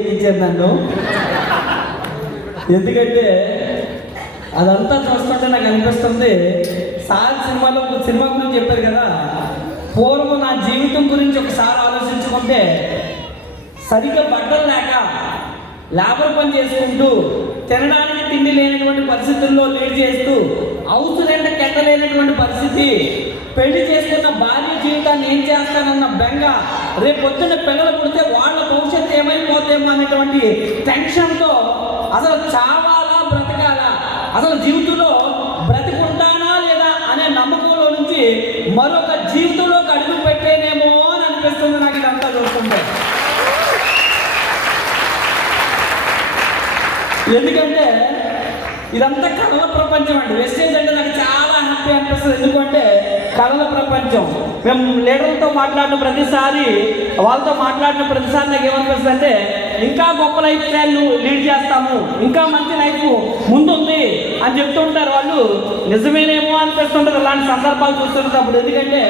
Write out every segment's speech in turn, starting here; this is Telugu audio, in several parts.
ఇచ్చారు నన్ను. ఎందుకంటే అదంతా చూస్తుంటే నాకు అనిపిస్తుంది, సార్ సినిమాలో ఒక సినిమా గురించి చెప్పారు కదా, పూర్వం నా జీవితం గురించి ఒకసారి ఆలోచించుకుంటే సరిగ్గా బట్టలు లేక లేబర్ పని చేసుకుంటూ తినడానికి తిండి లేనటువంటి పరిస్థితుల్లో లీడ్ చేస్తూ హౌస్ రెంట్ కెట్టలేనటువంటి పరిస్థితి, పెళ్లి చేసుకున్న భార్య జీవితాన్ని ఏం చేస్తానన్న బెంగ, రేపు పొద్దున్న పిల్లలు పుడితే వాళ్ళ భవిష్యత్తు ఏమైపోతేమో అనేటువంటి టెన్షన్తో అసలు చావాలా బ్రతకాలా, అసలు జీవితంలో బ్రతికుంటానా లేదా అనే నమ్మకంలో నుంచి మరొక జీవితంలోకి అడుగు పెట్టేనేమో అని అనిపిస్తుంది నాకు ఇదంతా చూస్తుంటే. ఎందుకంటే ఇదంతా కళల ప్రపంచం అండి. వెస్టేజ్ అంటే నాకు చాలా హ్యాపీ అనిపిస్తుంది. ఎందుకంటే కళల ప్రపంచం. మేము లీడర్లతో మాట్లాడిన ప్రతిసారి, వాళ్ళతో మాట్లాడిన ప్రతిసారి నాకు ఏమనిపిస్తుంది అంటే, ఇంకా గొప్ప లైఫ్ స్టైల్ లీడ్ చేస్తాము, ఇంకా మంచి లైఫ్ ముందుంది అని చెప్తుంటారు వాళ్ళు. నిజమేనేమో అనిపిస్తుంటారు అలాంటి సందర్భాలు చూస్తున్నప్పుడు. ఎందుకంటే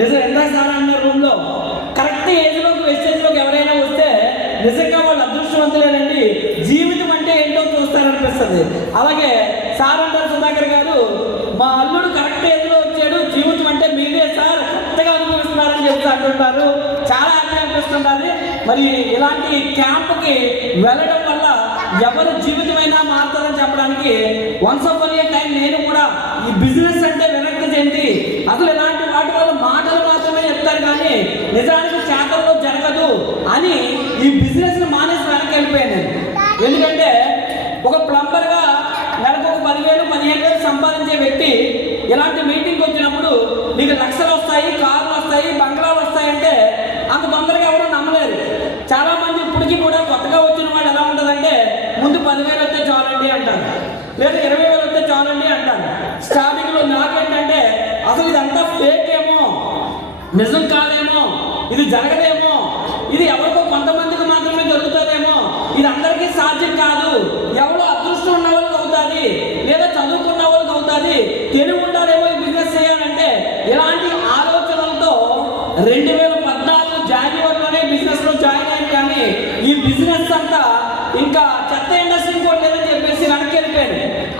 నిజం ఎంత సార్ అన్న రూమ్లో కరెక్ట్ ఏజ్లోకి వెస్టేజ్లోకి ఎవరైనా వస్తే నిజంగా వాళ్ళు అదృష్టవంతులేనండి, జీవితం అంటే ఏంటో చూస్తారనిపిస్తుంది. అలాగే సార్ అంటారు, సుధాకర్ గారు, మా అల్లుడు కరెక్ట్ ఏజ్లో వచ్చాడు, జీవితం అంటే మీరే సార్ కొత్తగా అనుభవిస్తున్నారని చెప్తూ అంటుంటారు. చాలా హ్యాపీ అనిపిస్తుంటుంది. మరి ఇలాంటి క్యాంప్కి వెళ్ళడం వల్ల ఎవరి జీవితమైనా మారుతుందని చెప్పడానికి వన్స్ ఆఫ్ ఏ టైం నేను కూడా ఈ బిజినెస్ అంటే విరక్తి చెంది అసలు ఇలాంటి వాటి వల్ల మాటలు మాత్రమే చెప్తారు కానీ నిజానికి చేతల్లో జరగదు అని ఈ బిజినెస్ని మానేసి వెనక్కి వెళ్ళిపోయాను. ఎందుకంటే ఒక ప్లంబర్గా నెలకు ఒక 10,000-15,000 సంపాదించే వ్యక్తి ఇలాంటి మీటింగ్కి వచ్చినప్పుడు నీకు లక్షలు వస్తాయి, కార్లు వస్తాయి, బంగ్లాలు వస్తాయంటే అంత తొందరగా ఎవరు నమ్మలేరు. చాలామంది ఇప్పటికీ కూడా కొత్తగా వచ్చిన వాడు ఎలా ఉంటుందంటే, ముందు 10,000 వస్తే చాలండి అంటారు, లేదా 20,000 వస్తే చాలండి అంటారు. స్టార్టింగ్లో నాకేంటంటే అసలు ఇదంతా ఫేక్ ఏమో, నిజం కాదేమో, ఇది జరగదేమో, ఇది ఎవరికో కొంతమందికి మాత్రమే దొరుకుతుందేమో, ఇది అందరికీ సాధ్యం కాదు, ఎవరో అదృష్టం ఉన్న వాళ్ళకి అవుతుంది, లేదా చదువుకున్న వాళ్ళకి అవుతుంది, తెలివి ఉంటారేమో ఈ బిజినెస్ చేయాలంటే ఇలాంటి ఆలోచనలతో 2014 జాన్యువరిలోనే బిజినెస్లో జాయిన్ అయ్యాను. కానీ ఈ బిజినెస్ అంతా ఇంకా చెత్త ఇండస్ట్రీ కూడా లేదని చెప్పేసి వెనక్కి వెళ్ళిపోయాను.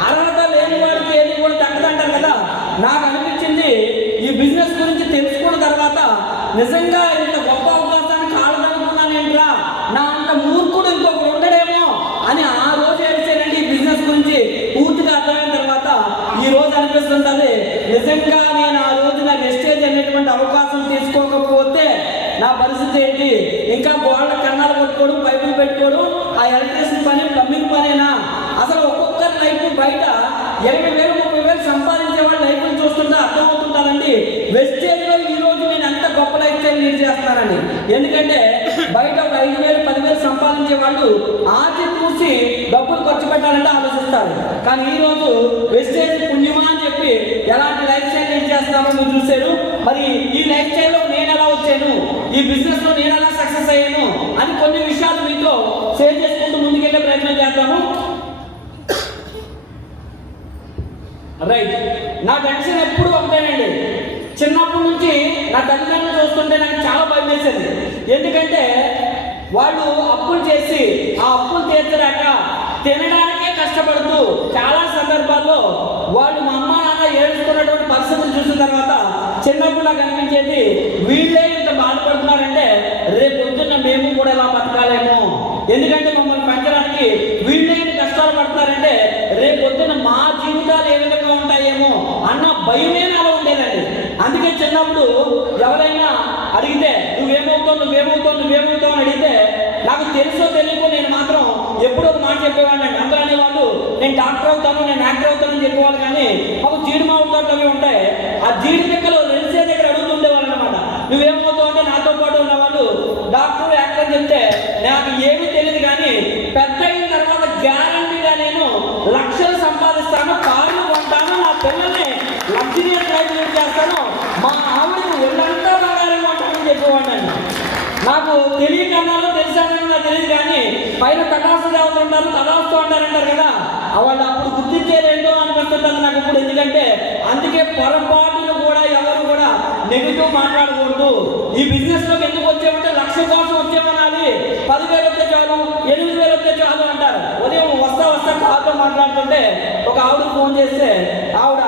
అర్హత లేని వాడికి ఏది కూడా దక్కదంటారు కదా. నాకు అనిపించింది ఈ బిజినెస్ గురించి తెలుసుకున్న తర్వాత నిజంగా ఇంత గొప్ప అవకాశాన్ని కాలదనుకున్నాను ఏంట్రా, నా అంత మూర్ఖుడు ఇంకొకరు ఉండడేమో అని ఆ రోజు ఏడ్చానండి. ఈ బిజినెస్ గురించి పూర్తిగా అర్థమైన తర్వాత ఈ రోజు అనిపిస్తుంటుంది, నిజంగా నేను ఆ రోజున వెస్టేజ్ అనేటువంటి అవకాశం తీసుకోకపోతే నా పరిస్థితి ఏంటి, ఇంకా గోళ్ళ కన్నాలు కొట్టుకోవడం, పైపులు పెట్టుకోవడం, ఆ ఎలక్ట్రిసిటీ పని, ప్లంబింగ్ పనేనా. అసలు ఒక్కొక్కరి లైఫ్ బయట 20,000-30,000 సంపాదించే వాళ్ళ లైఫ్ని చూస్తుంటే అర్థమవుతుంటానండి వెస్టేజ్లో ఈ రోజు నేను ఎంత గొప్ప లైఫ్ స్టైల్ లీడ్ చేస్తున్నానని. ఎందుకంటే బయట ఒక 5,000-10,000 సంపాదించే వాళ్ళు ఆచి చూసి డబ్బులు ఖర్చు పెట్టాలంటే ఆలోచిస్తారు. కానీ ఈ రోజు వెస్టేజ్ పుణ్యమా అని చెప్పి ఎలాంటి లైఫ్ స్టైల్ లీడ్ చేస్తామో మీరు చూశారు. మరి ఈ లైఫ్ స్టైల్లో నేను ఎలా వచ్చాను, ఈ బిజినెస్లో నేను ఎలా సక్సెస్ అయ్యాను అని కొన్ని విషయాలు మీతో షేర్ చేసుకుంటూ ముందుకెళ్ళే ప్రయత్నం చేద్దాము. రైట్, నా టెన్షన్ ఎప్పుడు ఒకటేనండి. చిన్నప్పటి నుంచి నా తల్లిదండ్రులు చూస్తుంటే నాకు చాలా భయం వేసేది. ఎందుకంటే వాళ్ళు అప్పులు చేసి ఆ అప్పులు తీర్చలేక తినడానికే కష్టపడుతూ చాలా సందర్భాల్లో వాళ్ళు మా అమ్మ నాన్న ఏడుస్తున్నటువంటి పరిస్థితులు చూసిన తర్వాత చిన్నప్పుడు నాకు అనిపించేది, వీళ్ళే ఇంత బాధపడుతున్నారంటే రేపు పొద్దున్న మేము కూడా ఎలా బతకాలేమో, ఎందుకంటే మమ్మల్ని పెంచడానికి వీళ్ళే కష్టాలు పడతారంటే రేపు పొద్దున్న మా జీవితాలు ఏ విధంగా ఉంటాయేమో అన్న భయమే నాలో ఉండేదండి. అందుకే చిన్నప్పుడు ఎవరైనా అడిగితే నువ్వేమవుతావు అని అడిగితే నాకు తెలుసో తెలియకో నేను మాత్రం ఎప్పుడో ఒక మాట చెప్పేవాడిని. అందరూ అనేవాళ్ళు నేను డాక్టర్ అవుతాను, నేను యాక్టర్ అవుతానని చెప్పేవాళ్ళు. కానీ మాకు జీడి మావుతాడు అవి ఉంటాయి, ఆ జీడి దగ్గర రెలిసే దగ్గర అడుగుతుండేవాళ్ళు అనమాట. నువ్వేమవుతావు అంటే నాతో పాటు ఉన్నవాళ్ళు డాక్టర్, యాక్టర్ చెప్తే నాకు ఏమీ తెలియదు. కానీ పెద్ద అయిన తర్వాత గ్యారంటీగా నేను లక్షలు సంపాదిస్తాను, కార్లు కొంటాను, నా పిల్లల్ని లగ్జరియస్ లైఫ్ లీడ్ చేస్తాను, మా ఆవిడకి ఒళ్ళంతా బంగారంగా ఉంటానని చెప్పేవాడిని. నాకు తెలియకన్నాలో తెలిసానని నాకు తెలియదు. కానీ పైన తటాసు దేవతుంటారు, తటాస్తూ అంటారంటారు కదా, వాళ్ళు అప్పుడు గుర్తించేదేంటో అనిపిస్తుంటుంది నాకు ఇప్పుడు. ఎందుకంటే అందుకే పొరపాటును కూడా ఎవరు కూడా నెగిటివ్ మాట్లాడకూడదు. ఈ బిజినెస్లోకి ఎందుకు వచ్చామంటే లక్ష్యం కోసం వచ్చామనాలి, 10,000 వస్తే చాలు, 8,000 వస్తే చాలు అంటారు. ఉదయం వస్తా కారుతో మాట్లాడుతుంటే ఒక ఆవిడ ఫోన్ చేస్తే ఆవిడ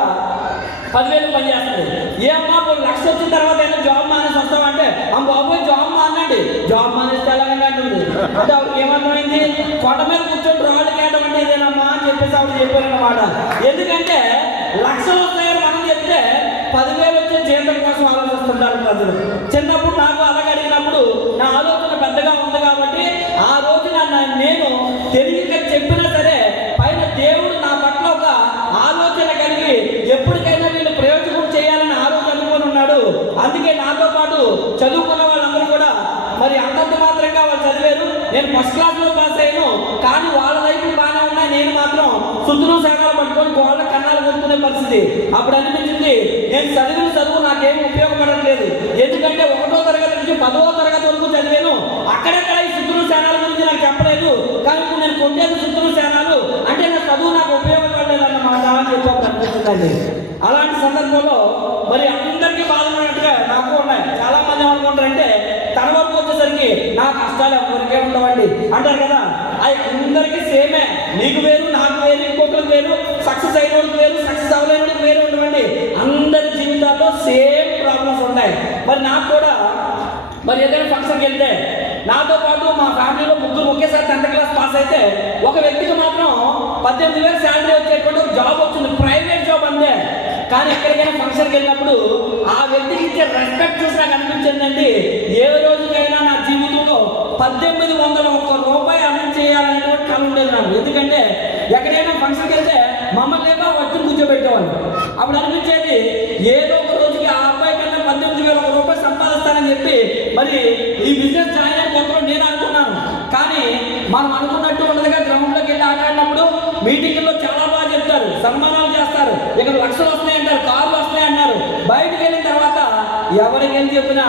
10,000 పని చేస్తుంది. ఏమ్మా ఇప్పుడు 1,00,000 వచ్చిన తర్వాత ఏదో జాబ్ మానేసి వస్తామంటే బాబోయ్ జాబ్ మానండి, జాబ్ మానేస్తే ఎలాగంటే అంటుంది. అంటే ఆవిడకి ఏమర్థమైంది, కొండ మీద కూర్చొని రాళ్ళు కేయడం అంటే ఇదేనమ్మా అని చెప్పేసి ఆవిడ చెప్పారన్నమాట. ఎందుకంటే 1,00,000 వస్తాయని మనం చెప్తే 10,000 వచ్చే జీతం కోసం ఆలోచిస్తుంటారు ప్రజలు. చిన్నప్పుడు నాకు అలాగ అడిగినప్పుడు నా ఆలోచన పెద్దగా ఉంది కాబట్టి ఆ రోజున నేను తెలియక చెప్పినా సరే పైన దేవుడు నా పట్ల ఒక ఆలోచన కలిగి ఎప్పటికైనా వీళ్ళు ప్రయోజనం చేయాలని ఆలోచన అనుకొని ఉన్నాడు. అందుకే నాతో పాటు చదువుకున్న వాళ్ళందరూ కూడా మరి అంతంత మాత్రంగా వాళ్ళు చదివారు. నేను ఫస్ట్ క్లాస్లో పాస్ అయ్యాను, కానీ వాళ్ళ వైపు బాగానే ఉన్నాయి. నేను మాత్రం సుతులు శాఖలు పట్టుకొని వాళ్ళ కన్నాలు కొనుక్కునే పరిస్థితి. అప్పుడు అనిపించింది నేను చదివిన చదువు నాకేమీ ఉపయోగపడట్లేదు. ఎందుకంటే 1వ తరగతి నుంచి 10వ తరగతి వరకు చదివాను. అక్కడెక్కడ ఈ సుతులు శాఖల గురించి నాకు చెప్పలేదు. కానీ ఇప్పుడు నేను కొట్టేది సుతులు శాఖలు అంటే నా చదువు నాకు ఉపయోగపడలేదు అన్నమాట అని చెప్పి అనిపిస్తుందండి. అలాంటి సందర్భంలో మరి అందరికీ బాధపడినట్టుగా నాకు ఉన్నాయి. చాలా మంది ఏమనుకుంటారంటే తన వరకు వచ్చేసరికి నా కష్టాలు ఎవరికే ఉండవండి అంటారు కదా. అవి అందరికీ సేమే. నీకు వేరు, నాకు వేరు, ఇంకొకరికి వేరు, సక్సెస్ అయినోడికి వేరు, సక్సెస్ అవ్వలేనోడికి వేరు ఉండవండి. అందరి జీవితాల్లో సేమ్ ప్రాబ్లమ్స్ ఉంటాయి. మరి నాకు కూడా మరి ఏదైనా ఫంక్షన్కి వెళ్తే నాతో పాటు మా ఫ్యామిలీలో ముగ్గురు ఒకేసారి 10th క్లాస్ పాస్ అయితే ఒక వ్యక్తికి మాత్రం 18,000 శాలరీ వచ్చేటువంటి ఒక జాబ్ వచ్చింది, ప్రైవేట్ జాబ్ అంతే. కానీ ఎక్కడికైనా ఫంక్షన్కి వెళ్ళినప్పుడు ఆ వ్యక్తికి ఇచ్చే రెస్పెక్ట్ చూసి నాకు అనిపించిందండి, ఏ రోజుకైనా నా జీవితంలో 1,801 రూపాయలు అమౌంట్ చేయాలనేటువంటి కళ ఉండేది నాకు. ఎందుకంటే ఎక్కడైనా ఫంక్షన్కి వెళ్తే మమ్మల్ని ఏమో వచ్చి కూర్చోబెట్టేవాళ్ళు. అప్పుడు అనిపించేది ఏదో ఒక రోజుకి ఆ అబ్బాయి కన్నా 18,001 రూపాయలు సంపాదిస్తానని చెప్పి మరి ఈ బిజినెస్ జాయిన్ అయిన కొత్తలో నేను అనుకున్నాను. కానీ మనం అనుకున్నట్టు ఉండదుగా. గ్రౌండ్లోకి వెళ్ళి ఆటాడినప్పుడు మీటింగ్లో చాలా బాగా చెప్తారు, సన్మానాలు చేస్తారు, ఇక్కడ 1,00,000 వస్తాయంటారు, కార్లు వస్తాయంటారు. బయటకు వెళ్ళిన తర్వాత ఎవరికి వెళ్ళి చెప్పినా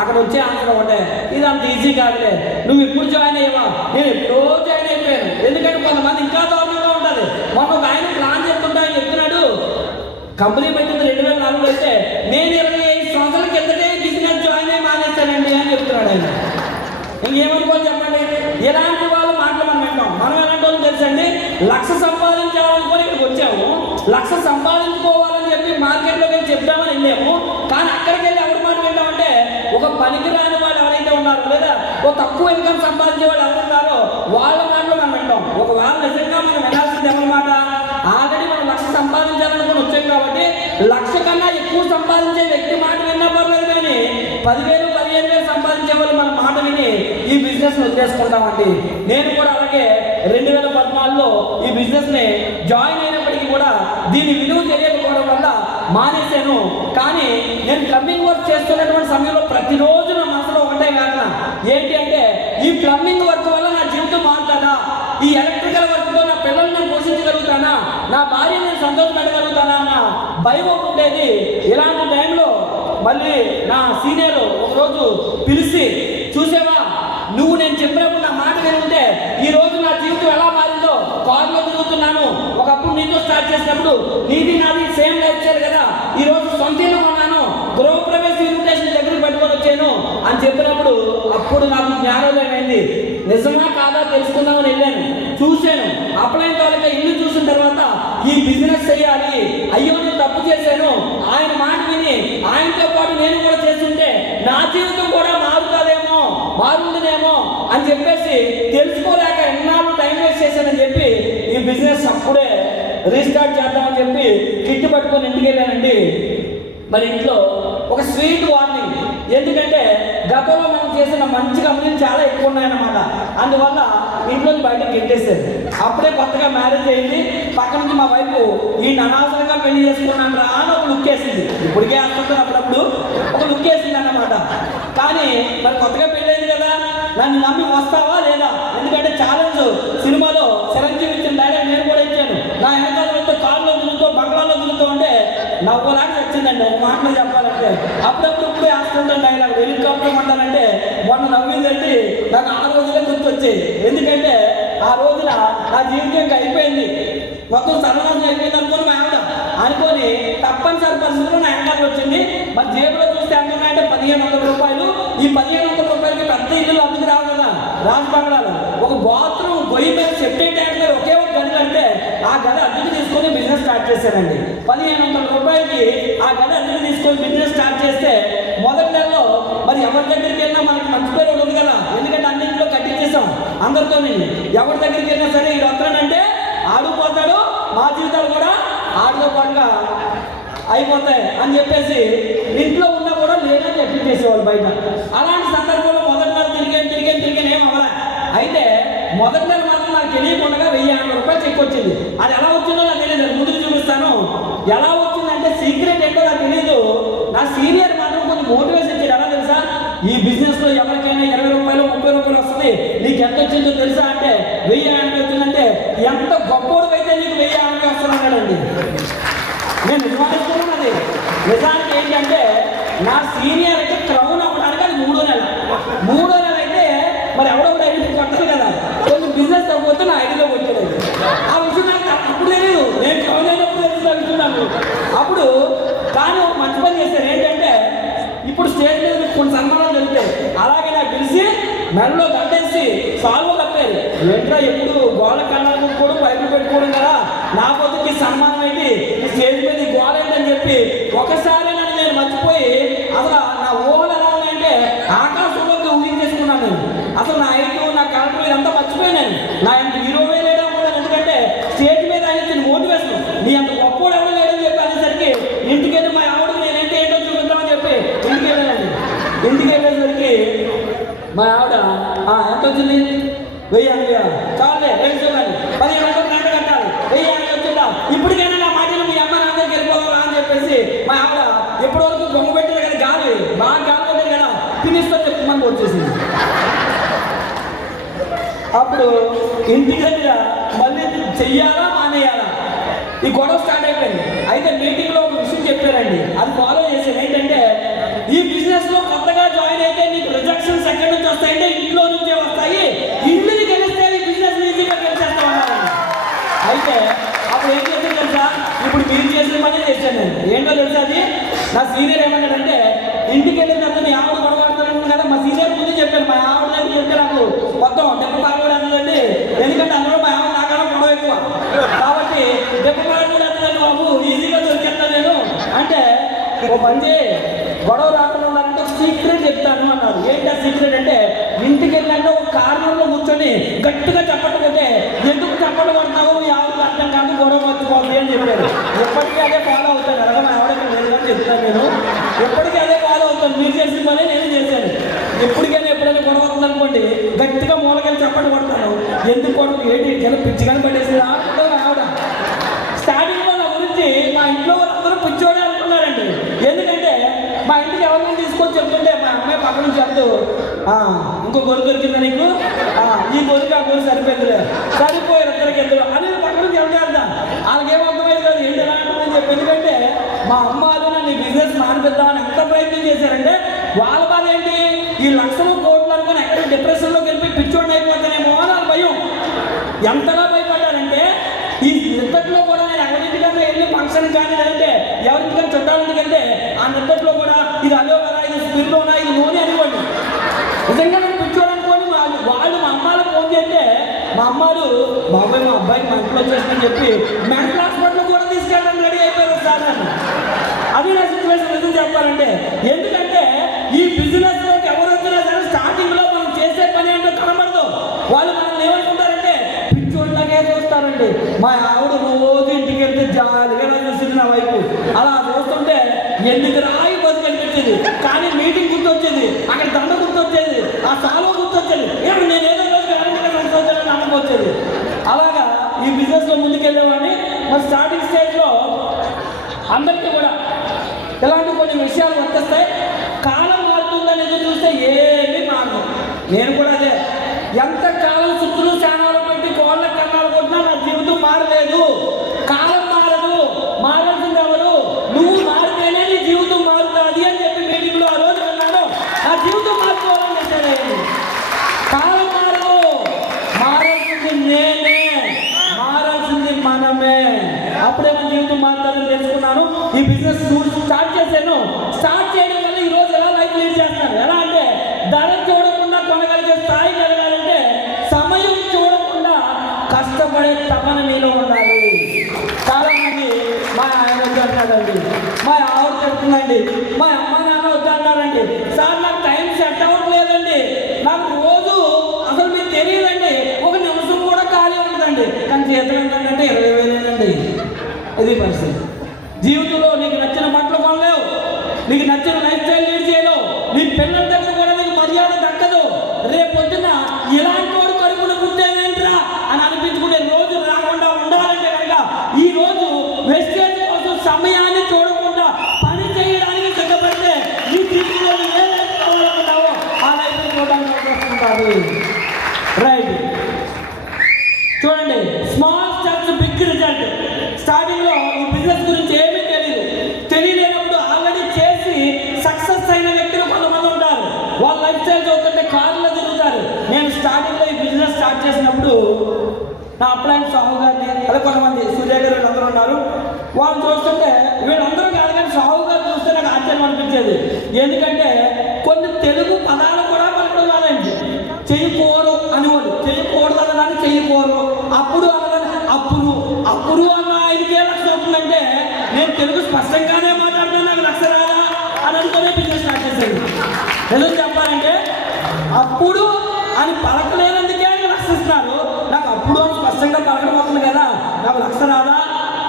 అక్కడ వచ్చే ఆన్సర్ ఒకటే, ఇది అంత ఈజీ కాదులే, నువ్వు ఇప్పుడు జాయిన్ అయ్యావా, నేను ఎప్పుడో జాయిన్ అయిపోయాను. ఎందుకంటే కొంతమంది ఇంకా దారుణంగా ఉంటుంది. మొన్న ఒక ఆయన ప్లాన్ చెప్తుంటా ఆయన చెప్తున్నాడు, కంపెనీ పెట్టింది 2004లో అయితే నేను 25 సంవత్సరాల కిందటే బిజినెస్ జాయిన్ అయ్యి మానేస్తానండి అని చెప్తున్నాడు ఆయన. ఇంకేమనుకోని చెప్పండి, ఎలాంటి వాళ్ళు మాటలు మనం వింటాం. మనం ఎలాంటి వాళ్ళు తెలుసండి, 1,00,000 సంపాదించాలనుకొని ఇక్కడికి వచ్చాము, 1,00,000 సంపాదించుకోవాలని చెప్పి మార్కెట్లో వెళ్ళి చెప్తామని వెళ్ళాము. కానీ అక్కడికి వెళ్ళి ఎవరి మాట వింటామంటే ఒక పనికిరాని వాళ్ళు ఎవరైతే ఉన్నారో లేదా ఒక తక్కువ ఇన్కమ్ సంపాదించే వాళ్ళు ఎవరు ఉన్నారో వాళ్ళ మాటలు మనం వింటాం. ఒకవేళ నిజంగా మనం వినాల్సింది ఎవరన్నమాట, ఆల్రెడీ మనం 1,00,000 సంపాదించాలనుకుని వచ్చాం కాబట్టి 1,00,000 కన్నా ఎక్కువ సంపాదించే వ్యక్తి మాట విన్నా పర్లేదు. కానీ 10,000, 15,000 సంపాదించే వాళ్ళు మన మాట విని ఈ బిజినెస్ వదిలేసుకుంటామండి. నేను కూడా అలాగే 2014లో ఈ బిజినెస్ ని జాయిన్ అయినప్పటికీ కూడా దీని విలువ తెలియకపోవడం వల్ల మానేశాను. కానీ నేను ప్లంబింగ్ వర్క్ చేస్తున్నటువంటి సమయంలో ప్రతిరోజు నా మనసులో ఒకటే వేదన, ఏంటి అంటే ఈ ప్లంబింగ్ వర్క్ వల్ల నా జీవితం మారుతుందా, ఈ ఎలక్ట్రికల్ వర్క్తో నా పిల్లల్ని నేను పోషించగలుగుతానా, నా భార్యను నేను సంతోషపెట్టగలుగుతానా అన్న భయం ఉండేది. ఇలాంటి టైంలో మళ్ళీ నా సీనియర్ ఒకరోజు పిలిచి, చూసేవా నువ్వు నేను చెప్పినప్పుడు నా మాట వినుంటే ఈ రోజు నా జీవితం ఎలా మారిందో, కారులో తిరుగుతున్నాను, ఒకప్పుడు నీతో స్టార్ట్ చేసినప్పుడు నీది నాది సేమ్ లైఫ్ స్టైల్ కదా, ఈ రోజు సొంత ఇల్లు కొన్నాను, గృహప్రవేశ ఇన్విటేషన్ దగ్గరికి పట్టుకొని వచ్చాను అని చెప్పినప్పుడు అప్పుడు నాకు జ్ఞానోదయం అయింది. నిజమా కాదా తెలుసుకుందామని వెళ్ళాను, చూశాను. అప్లైన్ తాలూకా ఇల్లు చూసిన తర్వాత ఈ బిజినెస్ చేయాలి, అయ్యో నేను తప్పు చేశాను, ఆయన మాట విని ఆయనతో పాటు నేను కూడా చేస్తుంటే నా జీవితం కూడా మారుతుందేమో అని చెప్పేసి తెలుసుకోలేక ఎన్నాళ్ళు టైం వేస్ట్ చేశానని చెప్పి ఈ బిజినెస్ అప్పుడే రీస్టార్ట్ చేద్దామని చెప్పి కిట్ పట్టుకొని ఇంటికి వెళ్ళానండి. మరి ఇంట్లో ఒక స్వీట్ వార్నింగ్, ఎందుకంటే గతంలో మనం చేసిన మంచి కంపెనీలు చాలా ఎక్కువ ఉన్నాయన్నమాట. అందువల్ల ఇంట్లో బయటకు గెట్టేశారు. అప్పుడే కొత్తగా మ్యారేజ్ అయింది. పక్క నుంచి మా వైపు ఈ అనవసరంగా పెళ్లి చేసుకున్నాను రా అని ఒక లుక్ వేసింది. ఇప్పటికే అనుకుంటారు, అప్పుడప్పుడు ఒక లుక్ వేసింది అన్నమాట. కానీ మరి కొత్తగా పెళ్ళి అయింది కదా, నన్ను నమ్మి వస్తావా లేదా, ఎందుకంటే ఛాలెంజ్ సినిమాలో చిరంజీవి ఇచ్చిన డైలాగ్ నేను కూడా ఇచ్చాను. నా వెనకాల కారులో తిరుగుతూ బంగ్లాలో తిరుగుతూ ఉంటే నవ్వులాగా వచ్చిందండి. ఒక మాటలో చెప్పాలంటే అప్పుడప్పుడు ఇప్పుడే వేస్తుంటాను డైలాగ్, హెలికాప్టర్ అంటానంటే మొన్న నవ్విందండి. నాకు ఆ రోజులే గుర్తొచ్చాయి. ఎందుకంటే ఆ రోజున నా జీవితం ఇంకా అయిపోయింది, మొత్తం సర్వనాశనం అయిపోయింది అనుకోని మా ఆవిడ అనుకొని తప్పనిసరి పరిస్థితుల్లో నా వెనకాల వచ్చింది. మరి జేబులో చూస్తే ఇస్తే ఎంత ఉన్నాయంటే 1500 రూపాయలు. ఈ 1500 రూపాయలకి పెద్ద ఇల్లు అందుకు రావు కదా, రాజబంగ్లాలు. ఒక బాత్రూమ్ గొయ్యి మీద సెప్టీ ట్యాంక్ మీద ఒకే ఒక గది అంటే ఆ గది అద్దెకు తీసుకొని బిజినెస్ స్టార్ట్ చేశారండి. 1500 రూపాయలకి ఆ గది అద్దెకు తీసుకొని బిజినెస్ స్టార్ట్ చేస్తే మొదటి నెలలో మరి ఎవరి దగ్గరికి వెళ్ళినా మనకి మంచి పేరు ఉంది కదా, ఎందుకంటే అన్నింటిలో కట్టించేసాం అందరితో. ఎవరి దగ్గరికి వెళ్ళినా సరే ఈ వస్తానంటే ఆడిపోతాడు, మా జీవితాలు కూడా ఆడితో పాటుగా అయిపోతాయి అని చెప్పేసి ఇంట్లో ఉన్నా కూడా లేదని చెప్పించేసేవాళ్ళు బయట. అలాంటి సందర్భంలో మొదటి నెల తిరిగాను ఏం అవ్వలే. అయితే మొదటి నెల మాత్రం నాకు తెలియకుండా 1050 రూపాయలు చెక్ వచ్చింది. అది ఎలా వచ్చిందో నాకు తెలియదు, ముందుకు చూపిస్తాను. ఎలా వచ్చిందంటే సీక్రెట్ ఏంటో నాకు తెలియదు. నా సీనియర్ మాత్రం కొంచెం మోటివేషన్ ఇచ్చాడు. ఎలా తెలుసా, ఈ బిజినెస్ లో ఎవరికైనా 20 రూపాయలు 30 రూపాయలు వస్తుంది, నీకు ఎంత వచ్చిందో తెలుసా అంటే 1050 వచ్చిందంటే ఎంత గొప్పోడు అయితే నీకు 1050 వస్తున్నాడండి. నేను నిజమానిస్తున్నాను. అది నిజానికి ఏంటంటే నా సీనియర్కి క్రౌన్ అవ్వడానికి అది 3వ నెల అయితే మరి ఎవడో కూడా ఐడి కట్టాలి కదా, కొంచెం బిజినెస్ తగ్గిపోతే నా ఐడిలో వచ్చేది. ఆ విషయం నాకు అప్పుడు తెలియదు, నేను క్రౌన్ అయినప్పుడు తెలుస్తున్నాను అప్పుడు. కానీ ఒక మంచి పని చేశారు ఏంటంటే ఇప్పుడు స్టేజ్ మీద కొన్ని సన్మానాలు జరుగుతాయి. అలాగే నాకు పిలిచి మెడలో గడ్డేసి సాల్వ్ కప్పారు. ఏంట్రా ఎప్పుడు గోడ కన్నాలు కూడా బయట పెట్టుకోవడం కదా, నా పొద్దుకి సన్మానం ఏంటి, ఈ స్టేజ్ మీద గోడ ఏంటని చెప్పి ఒకసారి నన్ను నేను మర్చిపోయి అసలు నా ఊహలు ఎలా ఉన్నాయంటే ఆకాశంలోకి ఊహించేసుకున్నాను. నేను అసలు నా ఐక్యూ నా కలెక్టర్ ఇదంతా మర్చిపోయినాను. నా ఎంత హీరోవే లేడం కూడా, ఎందుకంటే స్టేజ్ మీద ఆయన మోటివేషన్ నీ అంత గొప్పవాడు ఎవడో లేడని చెప్పి అనేసరికి ఇంటికి వెళ్ళి మా ఆవిడకి నేనేంటి ఏంటో చూపిద్దామని చెప్పి ఇంటికి వెళ్ళానండి. ఇంటికి వెళ్ళేసరికి మా ఆవిడ ఎంత వచ్చింది 1050 చాలే ఏం చూడాలి 1500 గంట కట్టాలి 1050 వచ్చిందా, ఇప్పటికైనా నా మాటలు మీ అమ్మ నా దగ్గరికి వెళ్ళిపోవాలా అని చెప్పేసి మా ఆవిడ ఎప్పటి వరకు బొమ్మ పెట్టింది కదా, గాలి బాగా గాలి పెట్టింది కదా, ఫినిష్తో చెప్పమని వచ్చేసింది. అప్పుడు ఇంటికి దగ్గర మళ్ళీ చెయ్యాలా మానేయాలా ఈ గొడవ స్టార్ట్ అయిపోయింది. అయితే మీటింగ్లో ఒక విషయం చెప్పారండి, అది ఫాలో చేశాను. ఏంటంటే ఈ బిజినెస్ లో కొత్తగా జాయిన్ అయితే నీకు రిజెక్షన్స్ ఎక్కడి నుంచి వస్తాయంటే ఇంట్లో నుంచే వస్తాయి, ఇంటిని గెలిస్తే ఈ బిజినెస్ ఈజీగా గెలిచేస్తామన్నారు. అయితే అప్పుడు ఏం చేసింది తెలుసా, ఇప్పుడు మీరు చేసిన పని చేశాను నేను. ఏంటో తెలుసా, అది నా సీనియర్ ఏమన్నాడంటే ఇంటికి వెళ్ళిన తర్వాత మీ ఆవిడ గొడవడుతున్నాను కదా, మా సీనియర్ ముందు చెప్పాను. మా ఆవిడ దగ్గర చెప్తే నాకు మొత్తం దెబ్బ పాడు అన్నదండి, ఎందుకంటే అందులో మా ఆవిడ నాకన్నా గొడవ ఎక్కువ కాబట్టి దెబ్బ పాడు అన్నదండి బాబు, ఈజీగా దొరికేస్తాను నేను అంటే ఓ పని గొడవ రాకుండా ఉండాలంటే సీక్రెట్ చెప్తాను అన్నారు. ఏంటి ఆ సీక్రెట్ అంటే ఇంటికి వెళ్ళాక ఒక కార్నర్లో కూర్చొని గట్టిగా చెప్పకపోతే ఎందుకు చెప్పడం పడతావు ఎవరికి అర్థం కాదు, గొడవ మర్చిపోతుంది అని చెప్పారు. ఎప్పటికీ అదే ఫాలో అవుతాను. అలాగే మా ఆవిడకి లేదు అని చెప్తాను నేను, ఎప్పటికీ అదే ఫాలో అవుతాను. మీరు చేసిన పని నేను చేశాను. ఎప్పటికైనా ఎప్పుడైనా గొడవ అవుతుంది అనుకోండి గట్టిగా మూలకెళ్ళి చెప్పడం పడతాను. ఎందుకు గొడవ ఏంటి జనం పిచ్చిగాని పట్టేసి ఆవిడ స్టార్టింగ్లో నా గురించి మా ఇంట్లో వాళ్ళందరూ పిచ్చోడే అనుకున్నారండి. ఎందుకంటే మా ఇంటికి ఎవరిని తీసుకొని చెప్తుంటే మా అమ్మాయి పక్కన నుంచి చెప్తూ ఇంకో గొర్రె దొరికిందా నీకు, ఈ గొర్రెకి ఆ గొర్రె సరిపోయిందిలే, సరిపోయారు ఇద్దరికి ఇద్దరు అనేది పక్కన నుంచి వెళ్తా. వాళ్ళకేం అర్థమైంది కాదు ఏంటి ఎలా అంటుందని చెప్పి. ఎందుకంటే మా అమ్మ వాళ్ళు నన్ను బిజినెస్ మానిపిద్దామని ఎంత ప్రయత్నం చేశారంటే వాళ్ళ బాధ ఏంటి, ఈ లక్షలు కోట్లు అనుకుని ఎక్కడ డిప్రెషన్లోకి వెళ్ళి పిచ్చోడిని అయిపోతానేమో అని వాళ్ళ భయం. ఎంతగా భయపడ్డారంటే ఈ నిద్దట్లో కూడా నేను ఎవరింటికన్నా వెళ్ళి ఫంక్షన్ కానీ లేదంటే ఎవరింటికన్నా చుట్టాలింటికి వెళ్తే ఆ నిద్దట్లో కూడా ఇది అలో కదా, ఇది స్పిరిలోనా, ఇది నూనె అనుకోండి. నిజంగా నేను పిచ్చోడనుకోని వాళ్ళు మా అమ్మాయిలు ఫోన్ చేస్తే మా అమ్మాయిలు బాబాయ్ మా అబ్బాయికి మా ఇంట్లో వచ్చేసిందని చెప్పి మెంటల్ హాస్పిటల్ కూడా తీసుకెళ్ళడానికి రెడీ అయిపోయారు సార్ నన్ను. అది నా సిచ్యువేషన్ ఎందుకు చెప్పాలంటే, ఎందుకంటే ఈ బిజినెస్ లోకి ఎవరు వచ్చినా సరే స్టార్టింగ్ లో మనం చేసే పని ఏంటో కనబడదు. వాళ్ళు మనం ఏమనుకుంటారంటే పిచ్చోళ్ళకే చూస్తారండి. మా ఆవిడ రోజు ఇంటికి వెళ్తే జాలిగా చూస్తుంది నా వైపు. అలా చూస్తుంటే ఎందుకు రాయి బతుకు అనిపించేది, కానీ మీటింగ్ గుర్తొచ్చేది, అక్కడ దండ గుర్తొచ్చేది, ఆ సాలో గుర్తొచ్చేది, ఏమి నేను ఏదో రోజు గ్యారంటీగా సంతోషాలని నమ్మకం వచ్చేది. అలాగా ఈ బిజినెస్ లో ముందుకెళ్ళేవాడిని. మరి స్టార్టింగ్ స్టేజ్ లో అందరికీ కూడా ఇలాంటి కొన్ని విషయాలు వర్తిస్తాయి. కాలం మారుతుందని ఎదురు చూస్తే ఏమీ మారదు. నేను కూడా అదే, ఎంత కాలం చుట్టూ చానాలు పెట్టి కోళ్ళ కన్నాలు కొట్టినా నా జీవితం మారలేదు. కాలం మారదు, మారాల్సింది ఎవరు, నువ్వు మారితేనే నీ జీవితం మారుతుంది అని చెప్పి మీటింగ్లో ఆ రోజు అన్నాను. నా జీవితం మార్చుకోవాలని చెప్పాను. కాలం మారదు, మారాల్సింది నేనే, మారాల్సింది మనమే. అప్పుడే మన జీవితం మారుతుందని తెలుసుకున్నాను. ఈ బిజినెస్ స్టార్ట్ చేశాను. స్టార్ట్ చేయడం వల్ల ఈరోజు కష్టపడే తపన మీలో ఉండాలి. చాలా మంది మా ఆయన వద్దంటాడండి, మా ఆవిడ చెప్తుందండి, మా అమ్మ నాన్న వద్దంటారండి. సార్ నాకు టైం సెట్ అవ్వట్లేదండి, నాకు రోజు అసలు మీకు తెలియదండి, ఒక నిమిషం కూడా ఖాళీ ఉంటుందండి, కానీ జీతం ఏంటంటే 20,000 ఇది పరిస్థితి. జీవితంలో నీకు నచ్చిన బట్టలు కొనలేవు, నీకు నచ్చిన లైఫ్ స్టైల్ లీడ్ చేయలేవు, నీ పిల్లల దగ్గర కూడా నీకు మర్యాద దక్కదు. రేపు పొద్దున ఇలాంటి వాడు కడుపును పుట్టేవేంట్రా అని అనిపించుకునే రోజు రాకుండా ఉండాలంటే కనుక ఈ రోజు వెస్టేజ్ కోసం సమయాన్ని చూడకుండా పని చేయడానికి సిద్ధపడితే నీ జీవితంలో ఏదైతే కావాలనుకుంటావో ఆ లైఫ్ చూడడానికి వస్తుంటారు. రైట్, చూడండి, small steps big result. Starting లో ఈ బిజినెస్ గురించి ఏమీ తెలియలేనప్పుడు ఆల్రెడీ చేసి సక్సెస్ అయిన వ్యక్తులు కొంతమంది ఉంటారు. వాళ్ళ లైఫ్ స్టైల్ చూస్తుంటే కార్లో తిరుగుతారు. నేను స్టార్టింగ్ లో ఈ బిజినెస్ స్టార్ట్ చేసినప్పుడు నా అప్లయన్స్ సాహు గారిని, అదే కొంతమంది సూర్య గారు వీళ్ళందరూ ఉన్నారు, వాళ్ళు చూస్తుంటే వీళ్ళందరూ కాదు కానీ సాహు గారు చూస్తే నాకు ఆశ్చర్యం అనిపించేది. ఎందుకంటే కొన్ని తెలుగు పదాలు కూడా పలకడం కాదండి. చెయ్యకూరు అనేవాడు, చెయ్యకూడదు అన్నదాన్ని చెయ్యకూరు, అప్పుడు అన్నదాన్ని అప్పుడు, అప్పుడు అన్న 5,000 లక్షలు అవుతుందంటే నేను తెలుగు స్పష్టంగానే మాట్లాడితే నాకు లక్ష రాదా అని అనుకునే బిజినెస్ స్టార్ట్ చేశాను. ఎందుకు చెప్పాలంటే అప్పుడు అని పలకలేనందుకే ఆయన లక్ష ఇస్తున్నారు, నాకు అప్పుడు అని స్పష్టంగా పలకడం అవుతుంది కదా, నాకు లక్ష రాదా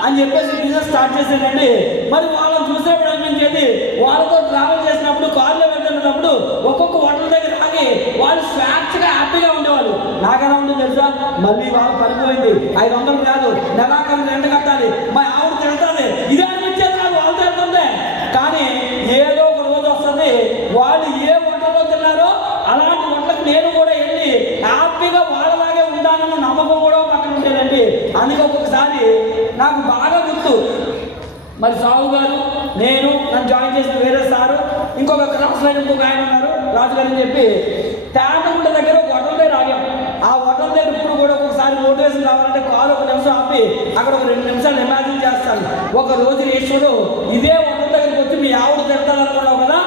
అని చెప్పేసి బిజినెస్ స్టార్ట్ చేశానండి. మరి వాళ్ళని చూసేప్పుడు అనిపించేది, వాళ్ళతో ట్రావెల్ చేసినప్పుడు కార్లో వెళ్తున్నప్పుడు ఒక్కొక్క హోటల్ దగ్గర ఆగి వాళ్ళు స్వేచ్ఛగా హ్యాపీగా ఉండేవాళ్ళు. నాకెలా ఉంటుంది తెలుసా, మళ్ళీ వాళ్ళు పడిపోయింది 500 కాదు, నెలాఖరు రెంట్ కట్టాలి, మా ఆవిడ తింటుంది, ఇదే అనిపించేది నాకు వాళ్ళతో వెళ్తుంటే. కానీ ఏదో ఒక రోజు వస్తుంది, వాళ్ళు ఏ హోటల్లో తిన్నారో అలాంటి హోటలకు నేను కూడా వెళ్ళి హ్యాపీగా వాళ్ళలాగే ఉంటానన్న నమ్మకం కూడా పక్కన ఉండేదండి. అందుకే ఒక్కొక్కసారి నాకు బాగా గుర్తు, మరి సాహు గారు, నేను, నన్ను జాయిన్ చేసిన వేరే సారు, ఇంకొక క్లాస్ లైన్ ఇంకొక ఆయన ఉన్నారు రాజు గారు అని చెప్పి తేటగుంట దగ్గర ఒక హోటల్ దగ్గర ఆగాం. ఆ హోటల్ దగ్గర ఇప్పుడు కూడా ఒకసారి మోటివేషన్ రావాలంటే కారు 1 నిమిషం ఆపి అక్కడ ఒక 2 నిమిషాలు ఇమాజిన్ చేస్తాను. ఒక రోజు ఈశ్వరుడు ఇదే హోటల్ దగ్గరికి వచ్చి మీ ఆవిడ తిడతాననుకున్నావు కదా,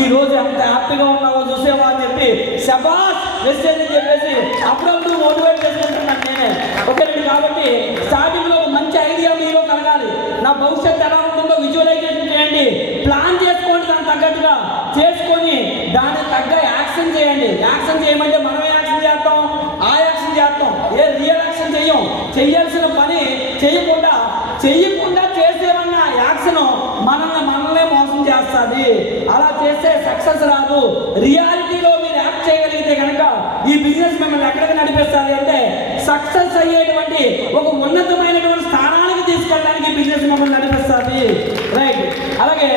ఈ రోజు ఎంత హ్యాపీగా ఉన్నావో చూసేవా అని చెప్పి శబాష్ వెస్టేజ్ అని చెప్పేసి అప్పుడప్పుడు మోటివేట్ చేసుకుంటున్నాను నేనే. ఓకేనండి, కాబట్టి స్టార్టింగ్ లో ఒక మంచి ఐడియా మీలో కలగాలి. నా భవిష్యత్తు ఎలా ఉంటుందో విజువలైజేషన్ చేయండి, ప్లాన్ చేసుకోండి, దానికి తగ్గట్టుగా చేసుకొని దానికి తగ్గ యాక్షన్ చేయండి. యాక్షన్ చేయమంటే మనం యాక్షన్ చేస్తాం, ఆ యాక్షన్ చేస్తాం, ఏ రియల్ యాక్షన్ చెయ్యం. చెయ్యాల్సిన పని చేయకుండా చేసేవన్న యాక్షన్ మనల్నే మోసం చేస్తుంది. అలా చేస్తే సక్సెస్ రాదు. రియాలిటీలో మీరు యాక్ట్ చేయగలిగితే కనుక ఈ బిజినెస్ మిమ్మల్ని ఎక్కడికి నడిపిస్తుంది అంటే సక్సెస్ అయ్యేటువంటి ఒక ఉన్నతమైనటువంటి స్థానానికి తీసుకెళ్ళడానికి బిజినెస్ మిమ్మల్ని నడిపిస్తుంది. రైట్, అలాగే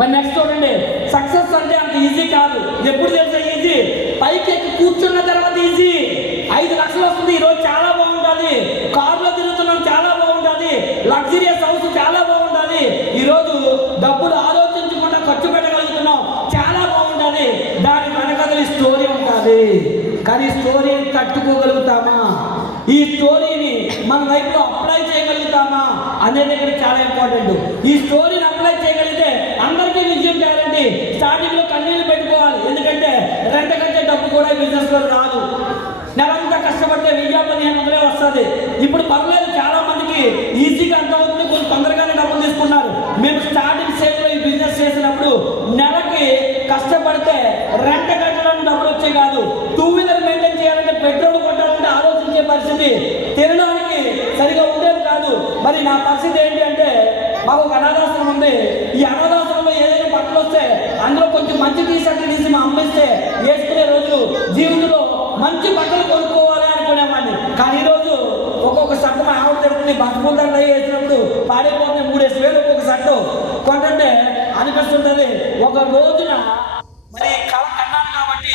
మరి నెక్స్ట్ చూడండి, సక్సెస్ అంటే అంత ఈజీ కాదు. ఎప్పుడు తెలుసా ఈజీ? పైకి ఎక్కి కూర్చున్న తర్వాత ఈజీ. 5 లక్షలు వస్తుంది, ఈరోజు చాలా బాగుంటుంది, కారులో తిరుగుతున్నాం చాలా బాగుంటుంది, లగ్జరియస్ హౌస్ చాలా బాగుంటుంది, ఈరోజు డబ్బులు ఆలోచించకుండా ఖర్చు పెట్టగలుగుతున్నాం చాలా బాగుంటుంది. దాని వెనకాల స్టోరీ ఉంటుంది. కానీ స్టోరీని తట్టుకోగలుగుతామా, ఈ స్టోరీని మన లైఫ్లో అప్లై చేయగలుగుతామా అనేది ఇక్కడ చాలా ఇంపార్టెంట్. ఈ స్టోరీని అప్లై చేయగలిగితే అందరికీ విజయం గ్యారంటీ. స్టార్టింగ్ లో కన్నీళ్ళు పెట్టుకోవాలి, ఎందుకంటే రెంట్ కట్టే డబ్బు కూడా బిజినెస్ లో రాదు. నెలంతా కష్టపడితే 1000-1500 వస్తుంది. ఇప్పుడు పర్లేదు, చాలా మందికి ఈజీగా అర్థమవుతుంది, కొంచెం తొందరగానే డబ్బులు తీసుకున్నారు. మేము స్టార్టింగ్ స్టేజ్ లో ఈ బిజినెస్ చేసినప్పుడు నెలకి కష్టపడితే రెంట్ కట్టడానికి డబ్బులు వచ్చే కాదు, 2 వీలర్ మెయింటైన్ చేయాలంటే పెట్రోల్ కొట్టాలంటే ఆలోచించే పరిస్థితి, తినడానికి సరిగా ఉండేది కాదు. మరి నా పరిస్థితి ఏంటి అంటే, మాకు ఒక అనాథాశ్రమం ఉంది. ఈ అనాథాశ్రమంలో ఏదైనా బట్టలు వస్తే అందులో కొంచెం మంచి టీషర్ట్లు తీసి మా అమ్మిస్తే వేసుకునే రోజులు, జీవితంలో మంచి బట్టలు కొనుక్కోవాలి అనుకునేవాడిని. కానీ ఈరోజు ఒక్కొక్క షర్ట్ మా ఆవిడ తిరుగుతుంది, బట్టపూతంలో వేసినప్పుడు పాడైపోతుంది, 3,000 ఒక్కొక్క షర్టు కొంటుంటే అనిపిస్తుంటుంది. ఒక రోజున మరి కళ కన్నాను కాబట్టి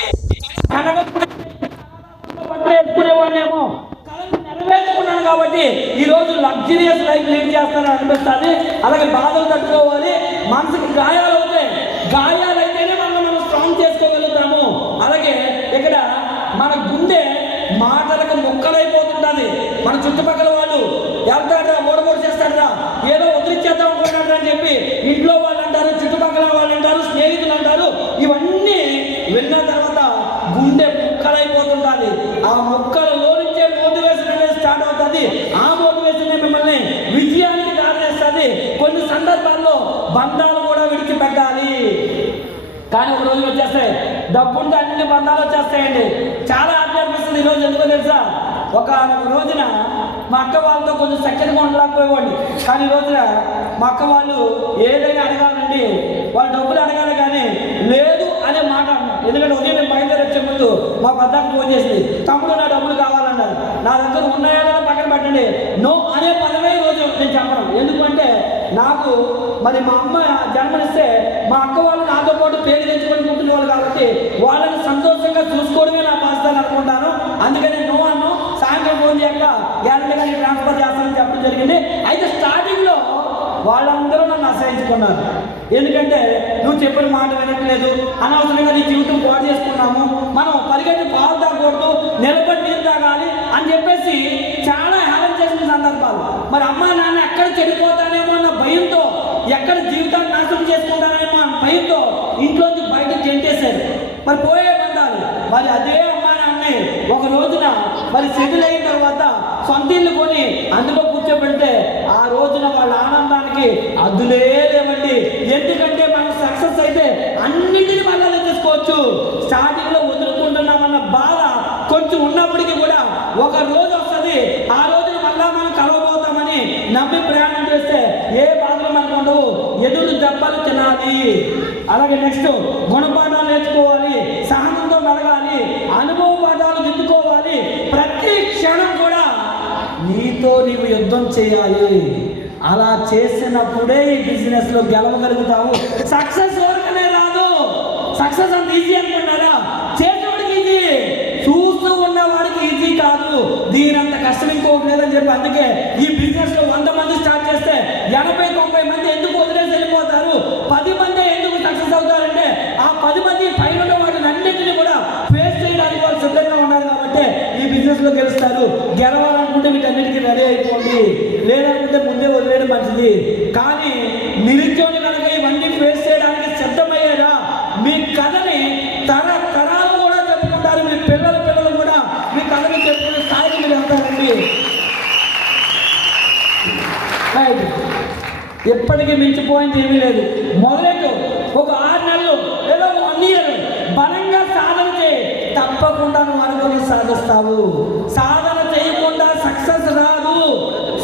బట్టలు వేసుకునేవాడినేమో, కళను నెరవేర్చుకున్నాను కాబట్టి ఈరోజు లగ్జరియస్ లైఫ్ లీడ్ చేస్తానని అనిపిస్తుంది. అలాగే బాధలు తట్టుకోవాలి, మనసుకి గాయాలు అవుతాయి, గాయాలైతేనే మనం స్ట్రాంగ్ చేసుకోగలుగుతాము. అలాగే ఇక్కడ మన గుండె మాటలకు ముక్కలైపోతుంటుంది. మన చుట్టుపక్కల వాళ్ళు వెళ్తాడ్రా, ఓడబోడు చేస్తాడ్రా, ఏదో వదిలిచ్చేద్దాం అనుకుంటాడ్రా అని చెప్పి ఇంట్లో వాళ్ళు అంటారు, చుట్టుపక్కల వాళ్ళు అంటారు, స్నేహితులు అంటారు. ఇవన్నీ విన్న తర్వాత గుండె ముక్కలైపోతుంటుంది. ఆ ముక్కలలో నుంచే మోటివేషన్ అనేది స్టార్ట్ బంధాలు కూడా విడిచిపెట్టాలి. కానీ ఒక రోజులు వచ్చేస్తాయి, డబ్బుంటే అన్ని బంధాలు వచ్చేస్తాయండి. చాలా హ్యాపీ అనిపిస్తుంది ఈరోజు. ఎందుకో తెలుసా, ఒక రోజున మా అక్క వాళ్ళతో కొంచెం చక్కగా ఉండలేకపోయేవాడిని. కానీ ఈ రోజున మా అక్క వాళ్ళు ఏదైనా అడగాలండి, వాళ్ళు డబ్బులు అడగాలి కానీ లేదు అనే మాట అన్నారు. ఎందుకంటే ఉదయం నేను బయలుదేరి వచ్చే ముందు మా పెద్దకు ఫోన్ చేసింది, తమ్ముడు నా డబ్బులు కావాలన్నారు. నా దగ్గర ఉన్నాయో లేదో పక్కన పెట్టండి, నో అనే పదమే రోజు నేను చెప్పను. ఎందుకంటే నాకు మరి మా అమ్మ జన్మనిస్తే మా అక్క వాళ్ళు నాతో పాటు పేరు తెచ్చుకొని పుట్టినవాళ్ళు కాబట్టి వాళ్ళని సంతోషంగా చూసుకోవడమే నా బాధ్యత అనుకుంటాను. అందుకని నో అన్ను, సాయంత్రం ఫోన్ చేయక గ్యారెంటీగా నేను ట్రాన్స్ఫర్ చేస్తానని చెప్పడం జరిగింది. అయితే స్టార్టింగ్లో వాళ్ళందరూ నన్ను అసహించుకున్నారు. ఎందుకంటే నువ్వు చెప్పిన మాట వినట్లేదు, అనవసరంగా నీ జీవితం పాడు చేసుకున్నాము, మనం పరిగెత్తి పాలు తాగకూడదు, నిలబడి నీరు తాగాలి అని చెప్పేసి చాలా హేళన చేసిన సందర్భాలు. మరి అమ్మ నాన్న ఎక్కడ చెడిపోతానేమో అన్న భయంతో, ఎక్కడ జీవితాన్ని నాశనం చేసుకుంటానేమో అన్న భయంతో ఇంట్లోంచి బయట చెంటేశారు. మరి పోయే బంధాలు. మరి అదే అమ్మా నాన్నే ఒక రోజున మరి సెటిల్ అయిన తర్వాత సొంత ఇల్లు కొని అందులో కూర్చోబెడితే ఆ రోజున వాళ్ళ ఆనందానికి అద్దులే లేవండి. ఎందుకంటే మనం సక్సెస్ అయితే అన్నింటినీ మళ్ళీ చేసుకోవచ్చు. స్టార్టింగ్లో వదులుకుంటున్నామన్న బాధ కొంచెం ఉన్నప్పటికీ కూడా ఒక రోజు వస్తుంది, ఆ రోజున మళ్ళా మనం కలవబోతామని నమ్మి ప్రయాణం చేస్తే ఏ బాధలు మనకు ఉండవు. ఎదురు దెబ్బలు తినాలి. అలాగే నెక్స్ట్ గుణపాఠాలు నేర్చుకోవాలి, సహనంతో మెలగాలి, అనుభవ పాఠాలు దిద్దుకోవాలి. ప్రతి క్షణం కూడా నీతో నీవు యుద్ధం చేయాలి. అలా చేసినప్పుడే ఈ బిజినెస్లో గెలవగలుగుతాము. సక్సెస్ ఎవరికనే రాదు. సక్సెస్ అంత ఈజీ అనుకుంటారా? చేసేవాడికి ఈజీ, చూస్తూ ఉన్నవాడికి ఈజీ కాదు. దీనంత కష్టం ఇంకోటి లేదని చెప్పి అందుకే ఈ బిజినెస్లో 100 మంది స్టార్ట్ చేస్తే 80-90 మంది ఎందుకు వదిలేసి వెళ్ళిపోతారు? 10 మంది ఎందుకు సక్సెస్ అవుతారంటే ఆ 10 మంది పైన వాటిని అన్నింటినీ కూడా ఫేస్ చేయడానికి వాళ్ళు సిద్ధంగా ఉన్నారు కాబట్టి ఈ బిజినెస్లో గెలుస్తారు. గెలవాలనుకుంటే వీటన్నిటికీ రెడీ అయిపోండి, లేదనుకుంటే ముందే వదిలేయడం మంచిది. కానీ నిరుద్యోగి కనుక ఇవన్నీ ఫేస్ చేయడానికి సిద్ధమయ్యారా, మీ కథని తరాలు కూడా చెప్పుకుంటారు. మీ పిల్లలు కూడా మీ కథని చెప్పుకునే స్థాయికి మీరు వెళ్తారండి. ఎప్పటికీ మించిపోయింది ఏమీ లేదు. మొదలెట్టు, ఒక 6 నెలలు లేదా 1 ఇయర్ బలంగా సాధన చేయి, తప్పకుండా నువ్వు అనుభవం సాధిస్తావు. సాధన చేయకుండా సక్సెస్ రాదు.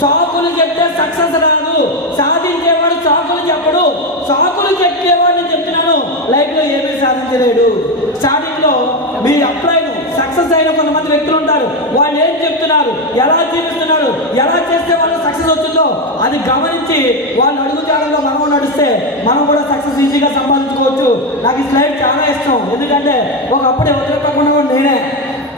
సాకులు చెప్తే సక్సెస్ రాదు. సాధించేవాడు సాకులు చెప్పడు, సాకులు చెప్పేవాడిని చెప్తున్నాను లైఫ్లో ఏమీ సాధించలేడు. స్టార్టింగ్లో మీ అప్లైను సక్సెస్ అయిన కొంతమంది వ్యక్తులు ఉంటారు. వాళ్ళు ఏం చెప్తున్నారు, ఎలా జీవిస్తున్నారు, ఎలా చేస్తే వాళ్ళు సక్సెస్ వచ్చిందో అది గమనించి వాళ్ళు అడుగుజాడల్లో మనం నడిస్తే మనం కూడా సక్సెస్ ఈజీగా సంపాదించుకోవచ్చు. నాకు ఈ స్లైడ్ చాలా ఇష్టం. ఎందుకంటే ఒకప్పుడు ఎవరు తప్పకుండా నేనే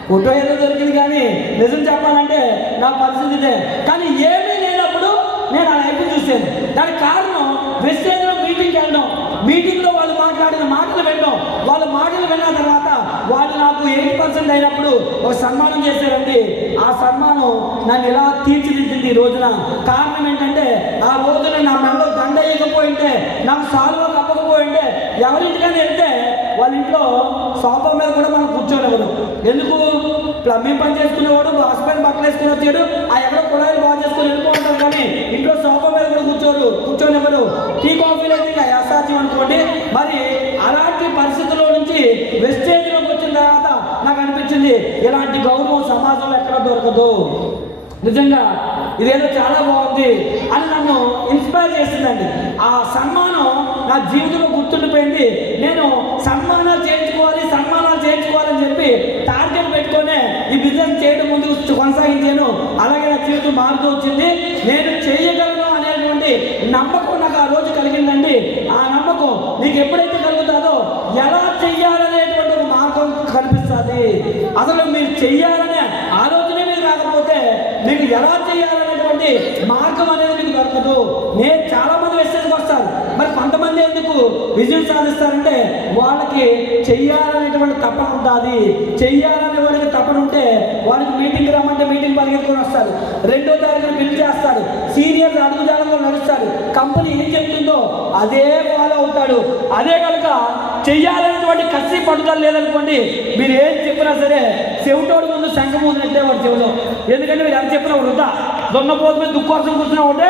ఫోటో ఏదో దొరికింది, కానీ నిజం చెప్పాలంటే నా పరిస్థితి ఇదే. కానీ ఏమీ లేనప్పుడు నేను ఆ లైఫ్ చూసాను. దానికి కారణం వెస్టేజ్లో మీటింగ్కి వెళ్ళడం, మీటింగ్లో వాళ్ళు మాట్లాడిన మాటలు వినడం. వాళ్ళ మాటలు విన్న తర్వాత వాళ్ళు నాకు 8% అయినప్పుడు ఒక సన్మానం చేశారండి. ఆ సన్మానం నన్ను ఎలా తీర్చిదిద్దింది ఈ రోజున. కారణం ఏంటంటే ఆ రోజున నా మెడలో దండ వేయకపోయింటే, నాకు సాల్వా కప్పకపోయింటే, ఎవరింటికైనా వెళ్తే వాళ్ళ ఇంట్లో సోఫా మీద కూడా మనం కూర్చోలేవరు. ఎందుకు? ప్లంబింగ్ పని చేసుకునేవాడు హస్బెండ్ బట్టలు వేసుకుని వచ్చాడు, ఆ ఎక్కడో కుళాయిలు బాగా చేసుకుని వెళ్ళిపోతారు. కానీ ఇంట్లో సోఫా మీద కూడా కూర్చోనివ్వరు. టీ కాఫీలు అయితే అసాధ్యం అనుకోండి. మరి అలాంటి పరిస్థితుల్లో నుంచి వెస్టేజ్లోకి వచ్చిన తర్వాత నాకు అనిపించింది ఇలాంటి గౌరవం సమాజంలో ఎక్కడ దొరకదు. నిజంగా ఇదేదో చాలా బాగుంది అని నన్ను ఇన్స్పైర్ చేసిందండి. ఆ సన్మానం నా జీవితంలో గుర్తుండిపోయింది. నేను సన్మానాలు చేయించుకోవాలని చెప్పి టార్గెట్ పెట్టుకొని ఈ బిజినెస్ చేయడం ముందు కొనసాగించాను. అలాగే నా జీవితం మారుతూ వచ్చింది. నేను చేయగలను అనేటువంటి నమ్మకం నాకు ఆ రోజు కలిగిందండి. ఆ నమ్మకం నీకు ఎప్పుడైతే కలుగుతుందో ఎలా చెయ్యాలనేటువంటి ఒక మార్గం కనిపిస్తుంది. అసలు మీరు చెయ్యాలనే ఆలోచన మీరు రాకపోతే మీకు ఎలా చేయాలనేటువంటి మార్గం అనేది మీకు దొరకదు. నేను చాలా మంది వెస్టేజ్కి వస్తారు. మరి కొంతమంది ఎందుకు విజయం సాధిస్తారంటే వాళ్ళకి చెయ్యాలనేటువంటి తపన ఉంటుంది. చెయ్యాలనే వాడికి తపన ఉంటే వాడికి మీటింగ్ రమ్మంటే మీటింగ్ పరిగెత్తుకొని వస్తారు. 2వ తారీఖున బిల్ చేస్తాడు. సీనియర్స్ అడుగుజాడలో నడుస్తాడు. కంపెనీ ఏం చెప్తుందో అదే ఫాలో అవుతాడు. అదే కనుక చెయ్యాలనేటువంటి కసి పట్టుదల లేదనుకోండి, మీరు ఏం చెప్పినా సరే చెవిటోడు ముందు శంఖమూదినట్టే వాడు చెవిలో. ఎందుకంటే మీరు ఎంత చెప్పినా వృధా. దొన్నపోతు మీద దుఃఖం కూర్చున్నా ఉంటే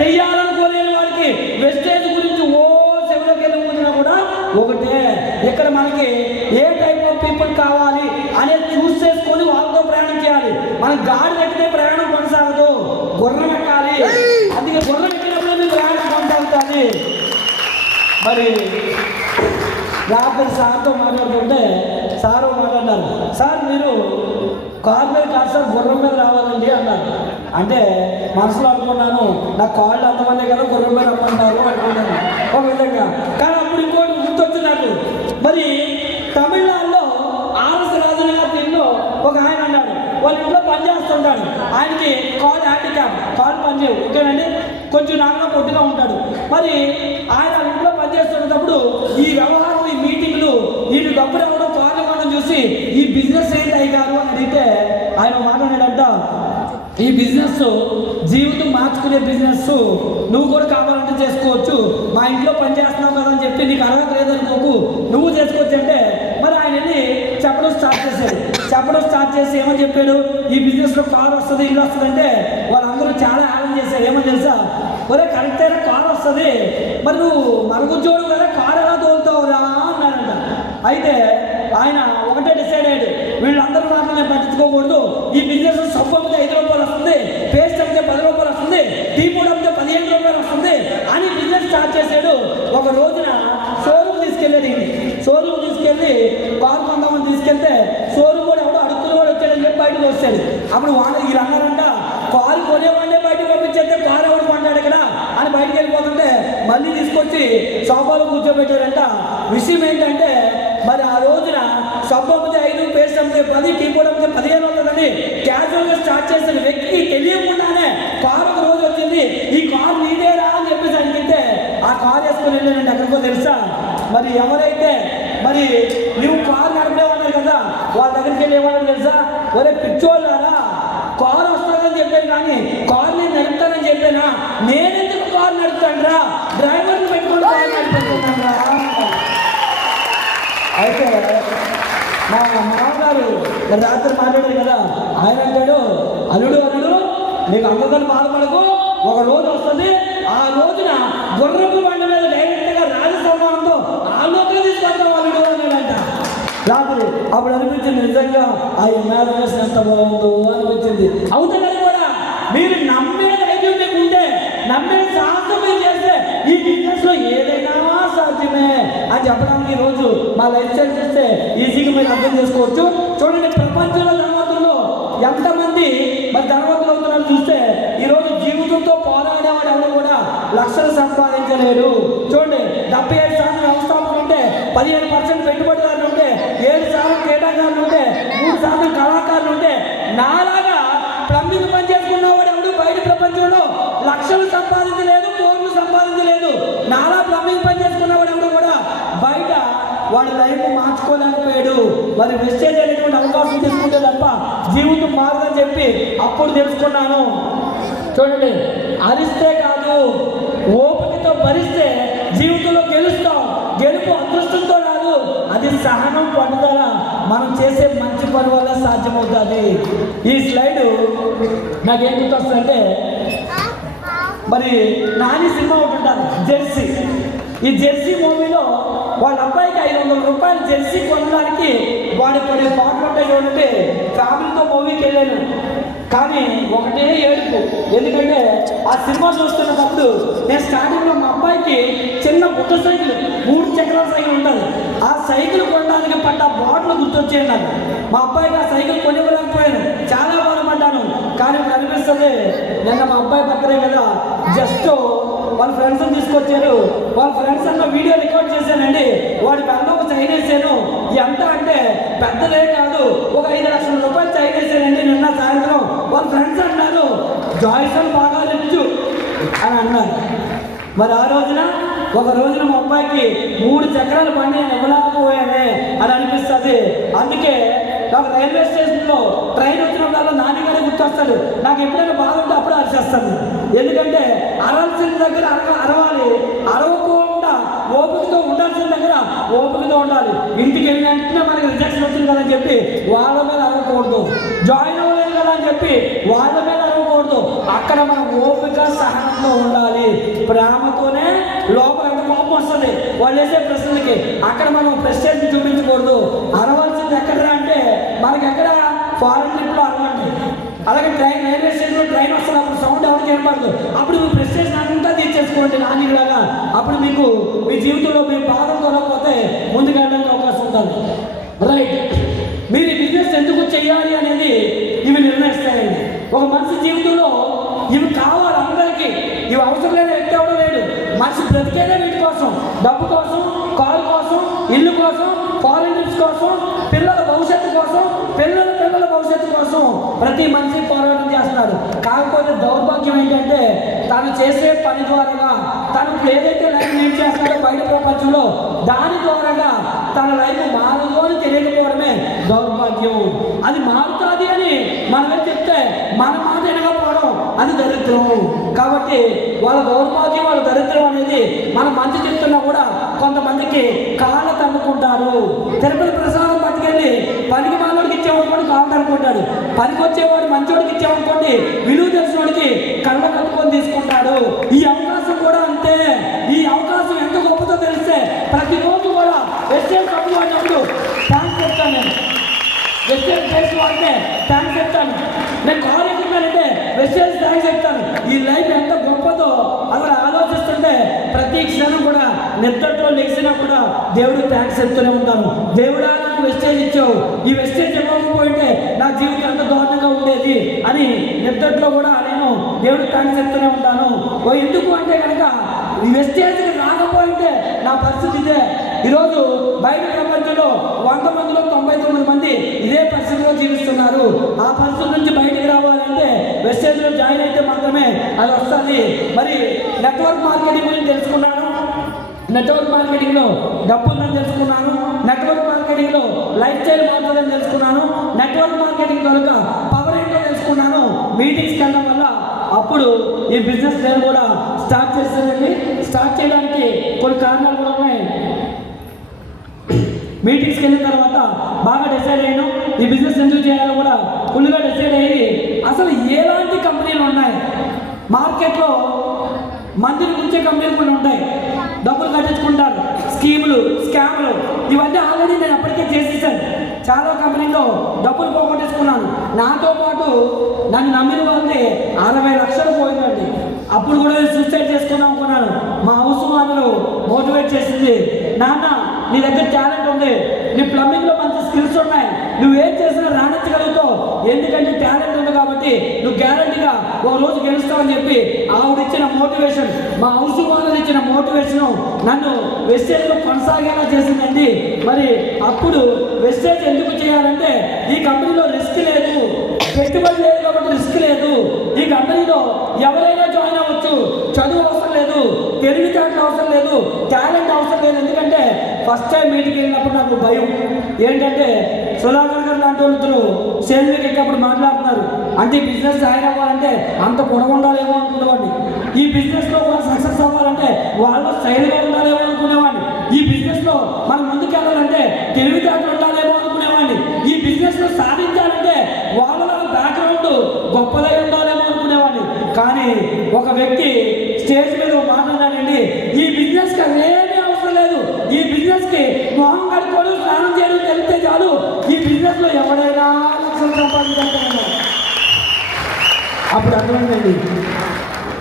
చెయ్యాలనుకోలేని వారికి వెస్టేజ్ గురించి ఒకటే. ఇక్కడ మనకి ఏ టైప్ ఆఫ్ పీపుల్ కావాలి అనేది చూస్ చేసుకొని వాళ్ళతో ప్రయాణం చేయాలి. మనం గాడి ఎక్కితే ప్రయాణం కొనసాగదు, గుర్రం ఎక్కాలి. అందుకే గుర్రం ఎక్కినప్పుడు ప్రయాణం కొనసాగుతుంది. మరి రాత్రి సార్తో మాట్లాడుతుంటే సారు మాట్లాడినారు, సార్ మీరు కారు మీద కాదు సార్ గుర్రం మీద రావాలండి అన్నారు. అంటే మనసులో అనుకున్నాను, నా కాళ్ళు అంతమంది కదా గుర్రం మీద రమ్మంటారు అనుకున్నాను ఒక విధంగా. కానీ అప్పుడు ఇంకోటి గుర్తొచ్చి నాకు, మరి తమిళనాడులో ఆర్ఎస్ రాజుల గారి ఇంట్లో ఒక ఆయన అన్నాడు, వాళ్ళ ఇంట్లో పని చేస్తుంటాడు, ఆయనకి కాల్ హ్యాండిక్యాప్, కాల్ పనిచేయవు, ఓకేనండి, కొంచెం నాన్న పొద్దుగా ఉంటాడు. మరి ఆయన ఇంట్లో పనిచేస్తున్నప్పుడు ఈ వ్యవహారం, ఈ మీటింగ్లు, వీళ్ళు డబ్బు రావడం, కార్లు ఇవ్వడం చూసి ఈ బిజినెస్ ఏంటి అయ్యారు అని అడిగితే ఆయన మాట్లాడాడంట, ఈ బిజినెస్ జీవితం మార్చుకునే బిజినెస్, నువ్వు కూడా కావాలంటే చేసుకోవచ్చు, మా ఇంట్లో పని చేస్తున్నావు కదా అని చెప్పి నీకు అర్హత లేదనుకోకు, నువ్వు చేసుకోవచ్చు అంటే. మరి ఆయన వెళ్ళి చెప్పడం స్టార్ట్ చేసి ఏమని చెప్పాడు, ఈ బిజినెస్లో కారు వస్తుంది, ఇల్లు వస్తుంది అంటే వాళ్ళందరూ చాలా ఆనందం చేశారు. ఏమని తెలుసా, ఒరే కరెక్ట్ అయినా కారు వస్తుంది, మరి నువ్వు మరుగుజ్జోడు కదా కారు ఎలా తోలుతావురా అన్నారంట. అయితే ఆయన ఒకటే డిసైడ్ అయ్యాడు, వీళ్ళందరూ నాకు నేను పట్టించుకోకూడదు, ఈ బిజినెస్ సబ్బు అమ్మితే 5 రూపాయలు వస్తుంది, పేస్ట్ అమ్మితే 10 రూపాయలు వస్తుంది, టీ పొడి అమ్మితే 15 రూపాయలు వస్తుంది అని బిజినెస్ స్టార్ట్ చేశాడు. ఒక రోజున షోరూమ్ తీసుకెళ్ళాడు. షోరూమ్ తీసుకెళ్ళి కారు కొందామని తీసుకెళ్తే షోరూమ్ కూడా ఎవడో అడుగుతున్న వాడు వచ్చాడని చెప్పి బయటకు వచ్చాడు. అప్పుడు వాళ్ళు వీళ్ళు అన్నారంట, కారు కొనేవాడే బయటకు పంపించేస్తే కారు ఎవరు కొంటాడు ఇక్కడ అని బయటకు వెళ్ళిపోతుంటే మళ్ళీ తీసుకొచ్చి సోఫాలో కూర్చోబెట్టారంట. విషయం ఏంటంటే, మరి ఆ రోజున సబ్బు అమ్మితే 5, పేస్ట్ అమ్మితే 10, టీ పొడి అమ్మితే 15 అవుతుందని క్యాజువల్గా స్టార్ట్ చేసిన వ్యక్తికి తెలియకుండానే కారు ఒక రోజు వచ్చింది, ఈ కారు నీదేరా అని చెప్పేసి అడిగితే ఆ కారు వేసుకుని వెళ్ళానండి. ఎక్కడికో తెలుసా, మరి ఎవరైతే మరి నువ్వు కారు నడిపేవాళ్ళు కదా వాళ్ళ దగ్గరికి వెళ్ళి ఏమన్నా తెలుసా, ఒరే పిచ్చోళ్ళారా, కారు వస్తుందని చెప్పాను కానీ కారు నేను నడుపుతానని చెప్పానా, నేనెందుకు కారు నడుపుతాను రా, డ్రైవర్ని పెట్టుకుని కారు నడుపుతాను రా. అయితే మా మామగారు రాత్రి మాట్లాడారు కదా, ఆయన అంటాడు, అల్లుడు నీకు అందరికీ బాధపడకు, ఒక రోజు వస్తుంది, ఆ రోజున గుర్రపు బండి మీద డైరెక్ట్గా రాజసన్మానంతో ఆలోచన తీసుకొస్తాం అల్లుడు అన్నాడంట రాత్రి. అప్పుడు అనిపించింది నిజంగా ఆ ఇమాజినేషన్ ఎంత బాగుందో అనిపించింది. అవుతుందని కూడా మీరు నమ్మే ధైర్యం మీకు ఉంటే, నమ్మే సాహసం మీరు చేస్తే ఈ బిజినెస్లో ఏదైనా సాధ్యమే అని చెప్పడానికి ఈరోజు మా లైఫ్ స్టైల్ చూస్తే ఈజీగా మీరు అర్థం చేసుకోవచ్చు. చూడండి, ప్రపంచంలో ధనవంతుల్లో ఎంతమంది మరి ధనవంతులు అవుతున్నారో చూస్తే ఈరోజు జీవితంతో పోరాడేవాడు ఎవరు కూడా లక్షలు సంపాదించలేడు. చూడండి, 75% వ్యవస్థాపకులు ఉంటే, 15% పెట్టుబడిదారులు ఉంటే, 7% క్రీడాకారులు ఉంటే, 3% కళాకారులు ఉంటే, నాలాగా ప్లంబింగ్ పని చేసుకున్నవాడు ఎవడు బయట ప్రపంచంలో లక్షలు సంపాదించలేదు, కోట్లు సంపాదించలేదు. నాలా ప్లంబింగ్ పని చేసుకున్నవాడు ఎవడు కూడా బయట వాడి లైఫ్ మార్చుకోలేకపోయాడు. మరి వెస్టేజ్ అనేటువంటి అవకాశం తీసుకుంటే తప్ప జీవితం మారదని చెప్పి అప్పుడు తెలుసుకున్నాను. చూడండి, అరిస్తే కాదు, ఓపికతో భరిస్తే జీవితంలో గెలుస్తాం. గెలుపు అదృష్టంతో రాదు, అది సహనం పట్టుదల మనం చేసే మంచి పని వల్ల సాధ్యమవుతుంది. ఈ స్లైడ్ నాకేం గుర్తొస్తుందంటే, మరి నాని సినిమా ఉంటుంటారు జెర్సీ. ఈ జెర్సీ మూవీలో వాళ్ళ అబ్బాయికి 500 రూపాయలు జెర్సీ కొనడానికి వాడి కొన్ని పాటలు ఉంటాయి. చూడండి, ఫ్యామిలీతో మూవీకి వెళ్ళాను కానీ ఒకటే ఏడుపు. ఎందుకంటే ఆ సినిమా చూస్తున్నప్పుడు నేను స్టార్టింగ్లో మా అబ్బాయికి చిన్న బుట్ట సైకిల్, 3 చక్రాల సైకిల్ ఉంటుంది, ఆ సైకిల్ కొనడానికి పడ్డ బాటలు గుర్తొచ్చేయండి నాకు. మా అబ్బాయికి ఆ సైకిల్ కొనివ్వలేకపోయాను, చాలా బాధపడ్డాను. కానీ ఇప్పుడు అనిపిస్తుంది, నిన్న మా అబ్బాయి బర్త్డే కదా, జస్ట్ వాళ్ళ ఫ్రెండ్స్ని తీసుకొచ్చారు, వాళ్ళ ఫ్రెండ్స్ అన్న వీడియో రికార్డ్ చేశానండి, వాడి పెద్ద ఒక చైన్ వేసాను. ఎంత అంటే పెద్దదే కాదు, ఒక 5 లక్షల రూపాయలు చైన్ వేసానండి నిన్న సాయంత్రం. వాళ్ళ ఫ్రెండ్స్ అన్నారు, జాయిసన్ బాగా రిచ్చు అని అన్నారు. మరి ఆ రోజున ఒక రోజున మా అబ్బాయికి 3 చక్రాల బండి నేను ఇవ్వలేకపోయానే అని అనిపిస్తుంది. అందుకే నాకు రైల్వే స్టేషన్లో ట్రైన్ వచ్చినప్పుడు నాన్నగారే గుర్తొస్తాడు. నాకు ఎప్పుడైనా బాధ ఉంటే అప్పుడే అరిచేస్తాను. ఎందుకంటే అరవాల్సిన దగ్గర అరవాలి, అరవకుండా ఓపికతో ఉండాల్సిన దగ్గర ఓపికతో ఉండాలి. ఇంటికి వెళ్ళిన వెంటనే మనకి రిజెక్షన్ వచ్చింది కదా అని చెప్పి వాళ్ళ మీద అరవకూడదు, జాయిన్ అవ్వలేదు కదా అని చెప్పి వాళ్ళ మీద అరవకూడదు. అక్కడ మనం ఓపిక సహనంతో ఉండాలి. ప్రేమతోనే లోపల ఎంత కోపం వస్తుంది, వాళ్ళు వేసే ప్రశ్నలకి అక్కడ మనం ప్రెస్టేజ్ చూపించకూడదు. అరవాల్సింది ఎక్కడరా అంటే మనకి ఎక్కడ ఫారెన్ ట్రిప్లో అరవండి. అలాగే రైల్వే స్టేషన్లో ట్రైన్ వస్తుంది, అప్పుడు సౌండ్ ఎవరికి ఏర్పడదు. అప్పుడు మీ ప్రెస్టేజ్ అంతా తీర్చేసుకోండి నాన్నలాగా. అప్పుడు మీకు మీ జీవితంలో మీ బాధం కొనకపోతే ముందుకు వెళ్ళడానికి అవకాశం ఉంటుంది. రైట్, మీరు ఈ బిజినెస్ ఎందుకు చేయాలి అనేది ఇవి నిర్ణయిస్తాయండి. ఒక మనిషి జీవితంలో ఇవి కావాలి అందరికీ. ఇవి అవసరం లేని వ్యక్తి ఎవడో లేడు. మనిషి బ్రతికేదే వీటి కోసం, డబ్బు కోసం, కారు కోసం, ఇల్లు కోసం, ఫారెన్ ట్రిప్స్ కోసం, పిల్లల భవిష్యత్తు కోసం, పిల్లల భవిష్యత్తు కోసం ప్రతి మనిషి పోరాటం చేస్తున్నాడు. కాకపోతే దౌర్భాగ్యం ఏంటంటే తను చేసే పని ద్వారా తను ఏదైతే లైఫ్ లీడ్ చేస్తున్నాడో బయట ప్రపంచంలో దాని ద్వారా తన లైఫ్ మారదు అని తెలియకపోవడమే దౌర్భాగ్యం. అది మారుతుంది అని మనమే చెప్తే మన మాట వినకపోవడం అది దరిద్రం. కాబట్టి వాళ్ళ దౌర్భాగ్యం, వాళ్ళ దరిద్రం అనేది మనం మంచి చెప్తున్నా కూడా కొంతమందికి కాళ్ళ తన్నుకుంటారు. తిరుపతి ప్రసాదం పట్టుకెళ్ళి పనికి మానవుడికి ఇచ్చేవాడు కాళ్ళు తన్నుకుంటాడు. పనికి వచ్చేవాడు మంచోడికి ఇచ్చేవాడుకోండి, విలువ తెలిసినోడికి కళ్ళ కట్టుకొని తీసుకుంటాడు. ఈ అవకాశం కూడా అంతే. ఈ అవకాశం ఎంత గొప్పతో తెలిస్తే ప్రతిరోజు కూడా వెస్టర్న్ కప్పు వాడినప్పుడు థ్యాంక్స్ చెప్తాను. నేను వెస్టర్న్ చేసి వాడితే థ్యాంక్స్ చెప్తాను. నేను కారు ఎక్కుతానంటే వెస్టర్న్ థ్యాంక్స్ చెప్తాను. ఈ లైఫ్ ఎంత గొప్పదో అలా ఆలోచిస్తుంటే ప్రతి క్షణం కూడా నిద్రలో లేచినా కూడా దేవుడు థ్యాంక్స్ చెప్తూనే ఉంటాను. దేవుడా నాకు వెస్టేజ్ ఇచ్చావు, ఈ వెస్టేజ్ ఇవ్వకపోయింటే నా జీవితం ఎంత దారుణంగా ఉండేది అని నిద్రలో కూడా నేను దేవుడు థ్యాంక్స్ చెప్తూనే ఉంటాను. ఎందుకు అంటే కనుక ఈ వెస్టేజ్ రాకపోయింటే నా పరిస్థితి ఇదే. ఈరోజు బయట ప్రపంచంలో 100 మందిలో 99 మంది ఇదే పరిస్థితిలో జీవిస్తున్నారు. ఆ పరిస్థితి నుంచి బయటకు రావాలంటే వెస్టేజ్లో జాయిన్ అయితే మాత్రమే అది వస్తుంది. మరి నెట్వర్క్ మార్కెటింగ్ గురించి తెలుసుకున్నాను. నెట్వర్క్ మార్కెటింగ్లో డబ్బు ఉందని తెలుసుకున్నాను. నెట్వర్క్ మార్కెటింగ్లో లైఫ్ స్టైల్ మారుతుందని తెలుసుకున్నాను. నెట్వర్క్ మార్కెటింగ్ కనుక పవర్ ఏంటో తెలుసుకున్నాను. మీటింగ్స్కి వెళ్ళడం వల్ల అప్పుడు ఈ బిజినెస్ నేను కూడా స్టార్ట్ చేస్తానండి. స్టార్ట్ చేయడానికి కొన్ని కారణాలు కూడా ఉన్నాయి. మీటింగ్స్కి వెళ్ళిన తర్వాత బాగా డిసైడ్ అయ్యాను ఈ బిజినెస్ ఎందుకు చేయాలో కూడా ఫుల్గా డిసైడ్ అయ్యి అసలు ఎలాంటి కంపెనీలు ఉన్నాయి మార్కెట్లో. మందిని ముంచే కంపెనీలు కొన్ని ఉంటాయి, డబ్బులు కట్టించుకుంటారు, స్కీములు, స్కామ్లు, ఇవన్నీ ఆల్రెడీ నేను అప్పటికే చేసేసాను. చాలా కంపెనీలో డబ్బులు పోగొట్టేసుకున్నాను. నాతో పాటు నన్ను నమ్మిన వాళ్ళని 60 లక్షలు పోయిందండి. అప్పుడు కూడా నేను సూసైడ్ చేసుకుందాం అనుకున్నాను. మా హౌస్ వాళ్ళు మోటివేట్ చేసింది, నాన్న నీ దగ్గర టాలెంట్ ఉంది, నీ ప్లంబింగ్లో మంచి స్కిల్స్ ఉన్నాయి, నువ్వేం చేసినా రాణించగలుగుతావు, ఎందుకంటే టాలెంట్ ఉంది కాబట్టి నువ్వు గ్యారంటీగా ఒక రోజు గెలుస్తావని చెప్పి ఆవిడ ఇచ్చిన మోటివేషన్, మా హౌస్ వాళ్ళు ఇచ్చిన మోటివేషన్ నన్ను వెస్టేజ్లో కొనసాగేలా చేసిందండి. మరి అప్పుడు వెస్టేజ్ ఎందుకు చేయాలంటే ఈ కంపెనీలో రిస్క్ లేదు, పెట్టుబడి లేదు కాబట్టి రిస్క్ లేదు. ఈ కంపెనీలో ఎవరైనా జాయిన్ అవ్వచ్చు, చదువు అవసరం లేదు, తెలివితేటలు అవసరం లేదు, టాలెంట్ అవసరం లేదు. ఎందుకంటే ఫస్ట్ టైం మీటింగ్కి వెళ్ళినప్పుడు నాకు భయం ఏంటంటే సుధాకర్ గారు లాంటి వాళ్ళు సేల్ మీటింగ్ ఎక్కినప్పుడు మాట్లాడుతున్నారు. అంటే ఈ బిజినెస్ జాయిన్ అవ్వాలంటే అంత పొడవు ఉండాలేమో అనుకునేవాడిని. ఈ బిజినెస్లో కూడా సక్సెస్ అవ్వాలంటే వాళ్ళు స్టైల్గా ఉండాలేమో అనుకునేవాడిని. ఈ బిజినెస్లో మనం ముందుకు వెళ్ళాలంటే తెలివితేటలు ఉండాలేమో అనుకునేవాడిని. ఈ బిజినెస్లో సాధించాలంటే వాళ్ళ బ్యాక్గ్రౌండ్ గొప్పదై ఉండాలేమో అనుకునేవాడిని. కానీ ఒక వ్యక్తి స్టేజ్ మీద మాట్లాడాడండి, ఈ బిజినెస్కి ఏమీ అవసరం లేదు, ఈ బిజినెస్కి మొహం కడుక్కోవడం, స్నానం చేయడం తెలిస్తే చాలు, ఈ బిజినెస్లో ఎవడైనా లక్షలు సంపాదించాలి. అప్పుడు అర్థమైందండి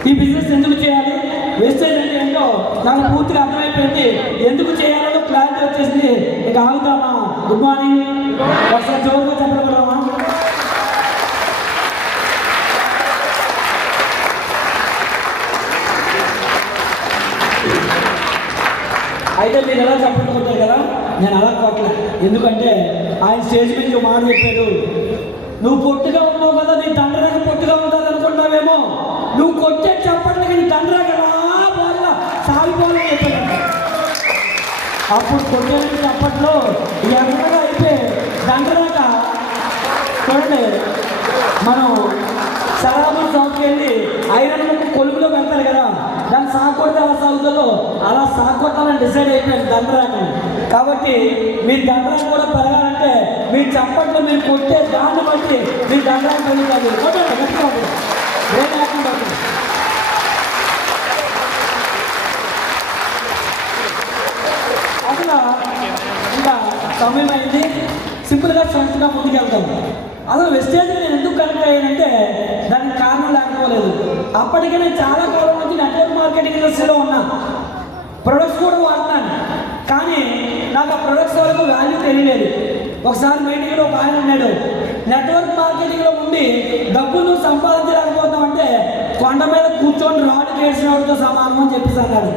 ఈ బిజినెస్ ఎందుకు చేయాలి, వేస్టేజ్ అంటే ఏంటో నాకు పూర్తిగా అర్థమైపోయింది. ఎందుకు చేయాలో క్లారిటీ వచ్చేసింది. ఇక ఆగుతామా? గుడ్ మార్నింగ్, ఒకసారి జోరుగా చెప్పగలమా? అయితే మీరు ఎలా చెప్పట్టుకుంటారు కదా, నేను అలా కొట్టలేదు. ఎందుకంటే ఆయన స్టేజ్ మీద మాట చెప్పాడు, నువ్వు పొట్టుగా ఉన్నావు కదా, నీ తండ్రి పొట్టుగా ఉంటుంది అనుకుంటావేమో, నువ్వు కొట్టే చెప్పట్లకి నీ తండ్రి కదా బాగా సాగిపోవాలని చెప్పాడు. అప్పుడు కొట్టేది చప్పట్లో ఎక్కడగా అయితే దండరాక చూడండి, మనం సరాబుల్ షాప్కి వెళ్ళి ఐరన్ కొలుగులో పెడతారు కదా, దాన్ని సాగొడితే అలా సాగుతుందో అలా సాగొట్టాలని డిసైడ్ అయిపోయింది దండరాకని. కాబట్టి మీ దండరాక కూడా పెరగాలంటే మీ చప్పట్లో మీరు కొట్టే దాన్ని బట్టి మీ దండరాక పెరుగుతుంది. కొట్టండి గట్టిగా, ఏం లేకుండా. వెస్టేజ్ నేను ఎందుకు కనెక్ట్ అయ్యానంటే దానికి కారణం లేకపోలేదు. అప్పటికే నేను చాలా కాలం నుంచి నెట్వర్క్ మార్కెటింగ్ ఇండస్ట్రీలో ఉన్నా, ప్రొడక్ట్స్ కూడా వాడుతున్నాను. కానీ నాకు ఆ ప్రొడక్ట్స్ వరకు వాల్యూ తెలియలేదు. ఒకసారి మీటింగ్లో ఒక ఆయన ఉన్నాడు, నెట్వర్క్ మార్కెటింగ్లో ఉండి డబ్బులు సంపాదించలేకపోతాం అంటే కొండ మీద కూర్చొని రాడు చేసిన వాడితో సమానం అని చెప్పేసి అన్నాడు.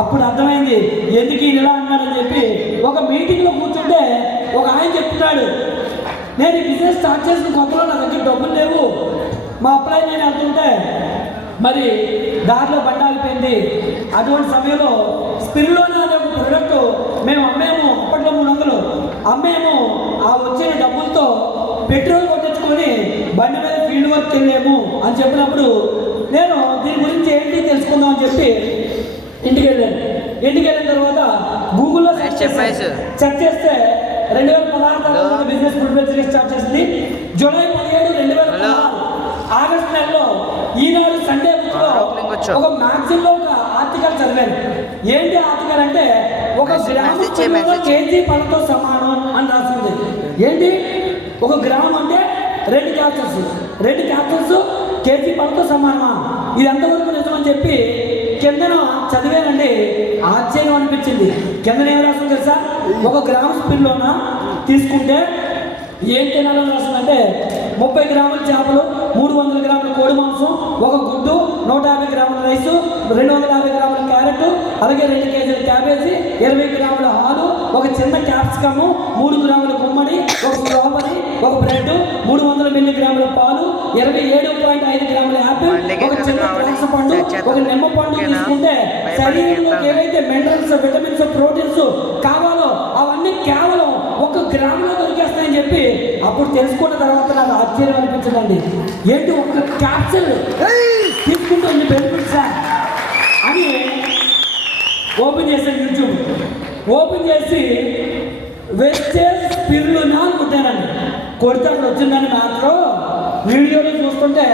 అప్పుడు అర్థమైంది ఎందుకు ఈయన ఇలా అన్నాడని చెప్పి. ఒక మీటింగ్లో కూర్చుంటే ఒక ఆయన చెప్తున్నాడు, నేను ఈ బిజినెస్ స్టార్ట్ చేసిన కొత్తలో నా దగ్గర డబ్బులు లేవు, మా అప్లై నేను వెళ్తుంటే మరి దారిలో బండి ఆగిపోయింది. అటువంటి సమయంలో స్పిరిలోనే అనే ఒక ప్రోడక్ట్ మేము అమ్మేము, అప్పట్లో 300 అమ్మేము. ఆ వచ్చిన డబ్బులతో పెట్రోల్ కొట్టించుకొని బండి మీద ఫీల్డ్ వర్క్ వెళ్ళాము అని చెప్పినప్పుడు నేను దీని గురించి ఏంటి తెలుసుకుందాం అని చెప్పి ఇంటికి వెళ్ళాను. ఇంటికి వెళ్ళిన తర్వాత గూగుల్లో సెర్చ్ చేస్తే 2016 బిజినెస్ ఫుడ్ స్టార్ట్ చేసింది. జూలై 17, 2016 ఆగస్టు నెలలో ఈనాడు సండే బుక్లో ఒక మ్యాగజైన్లో ఒక ఆర్టికల్ చదివాను. ఏంటి ఆర్టికల్ అంటే ఒక గ్రామ కేజీ పళ్ళతో సమానం అని రాసింది. ఏంటి ఒక గ్రామం అంటే 2 క్యాప్సూల్స్ కేజీ పళ్ళతో సమానమా? ఇది ఎంతవరకు నిజమని చెప్పి కిందన చదివానండి. ఆశ్చర్యం అనిపించింది. కిందన ఏం రాసింది తెలుసా? ఒక గ్రామ స్పిన్లోన తీసుకుంటే ఏం తినాలని రాసిందంటే 30 గ్రాముల చేపలు, 300 గ్రాముల కోడి మాంసం, ఒక గుడ్డు, 150 గ్రాముల రైసు, 250 గ్రాముల క్యారెట్, అలాగే 2 కేజీల క్యాబేజీ, 20 గ్రాముల ఆలు, ఒక చిన్న క్యాప్సికము, 3 గ్రాముల గుమ్మడి, ఒక స్ట్రాబెరీ, ఒక బ్రెడ్, 300 మిల్లీగ్రాముల పాలు, 27.5 గ్రాముల యాపిల్, ఒక చిన్న ద్రాక్ష పండు, ఒక నిమ్మ పండు తీసుకుంటే శరీరంలోకి ఏవైతే మినరల్స్, విటమిన్స్, ప్రోటీన్స్ కావాలో అవన్నీ కేవలం 1 గ్రాములో దొరికేస్తాయని చెప్పి అప్పుడు తెలుసుకున్న తర్వాత నాకు ఆశ్చర్యం అనిపించదండి. ఏంటి 1 క్యాప్సూల్ తీసుకుంటే ఇన్ని బెనిఫిట్స్ అని ఓపెన్ చేశాను. యూట్యూబ్ ఓపెన్ చేసి వెస్టేజ్ స్పిరులినా అనుకుంటానండి. కొడితే అక్కడ వచ్చిందని మాత్రం వీడియోలో చూస్తుంటే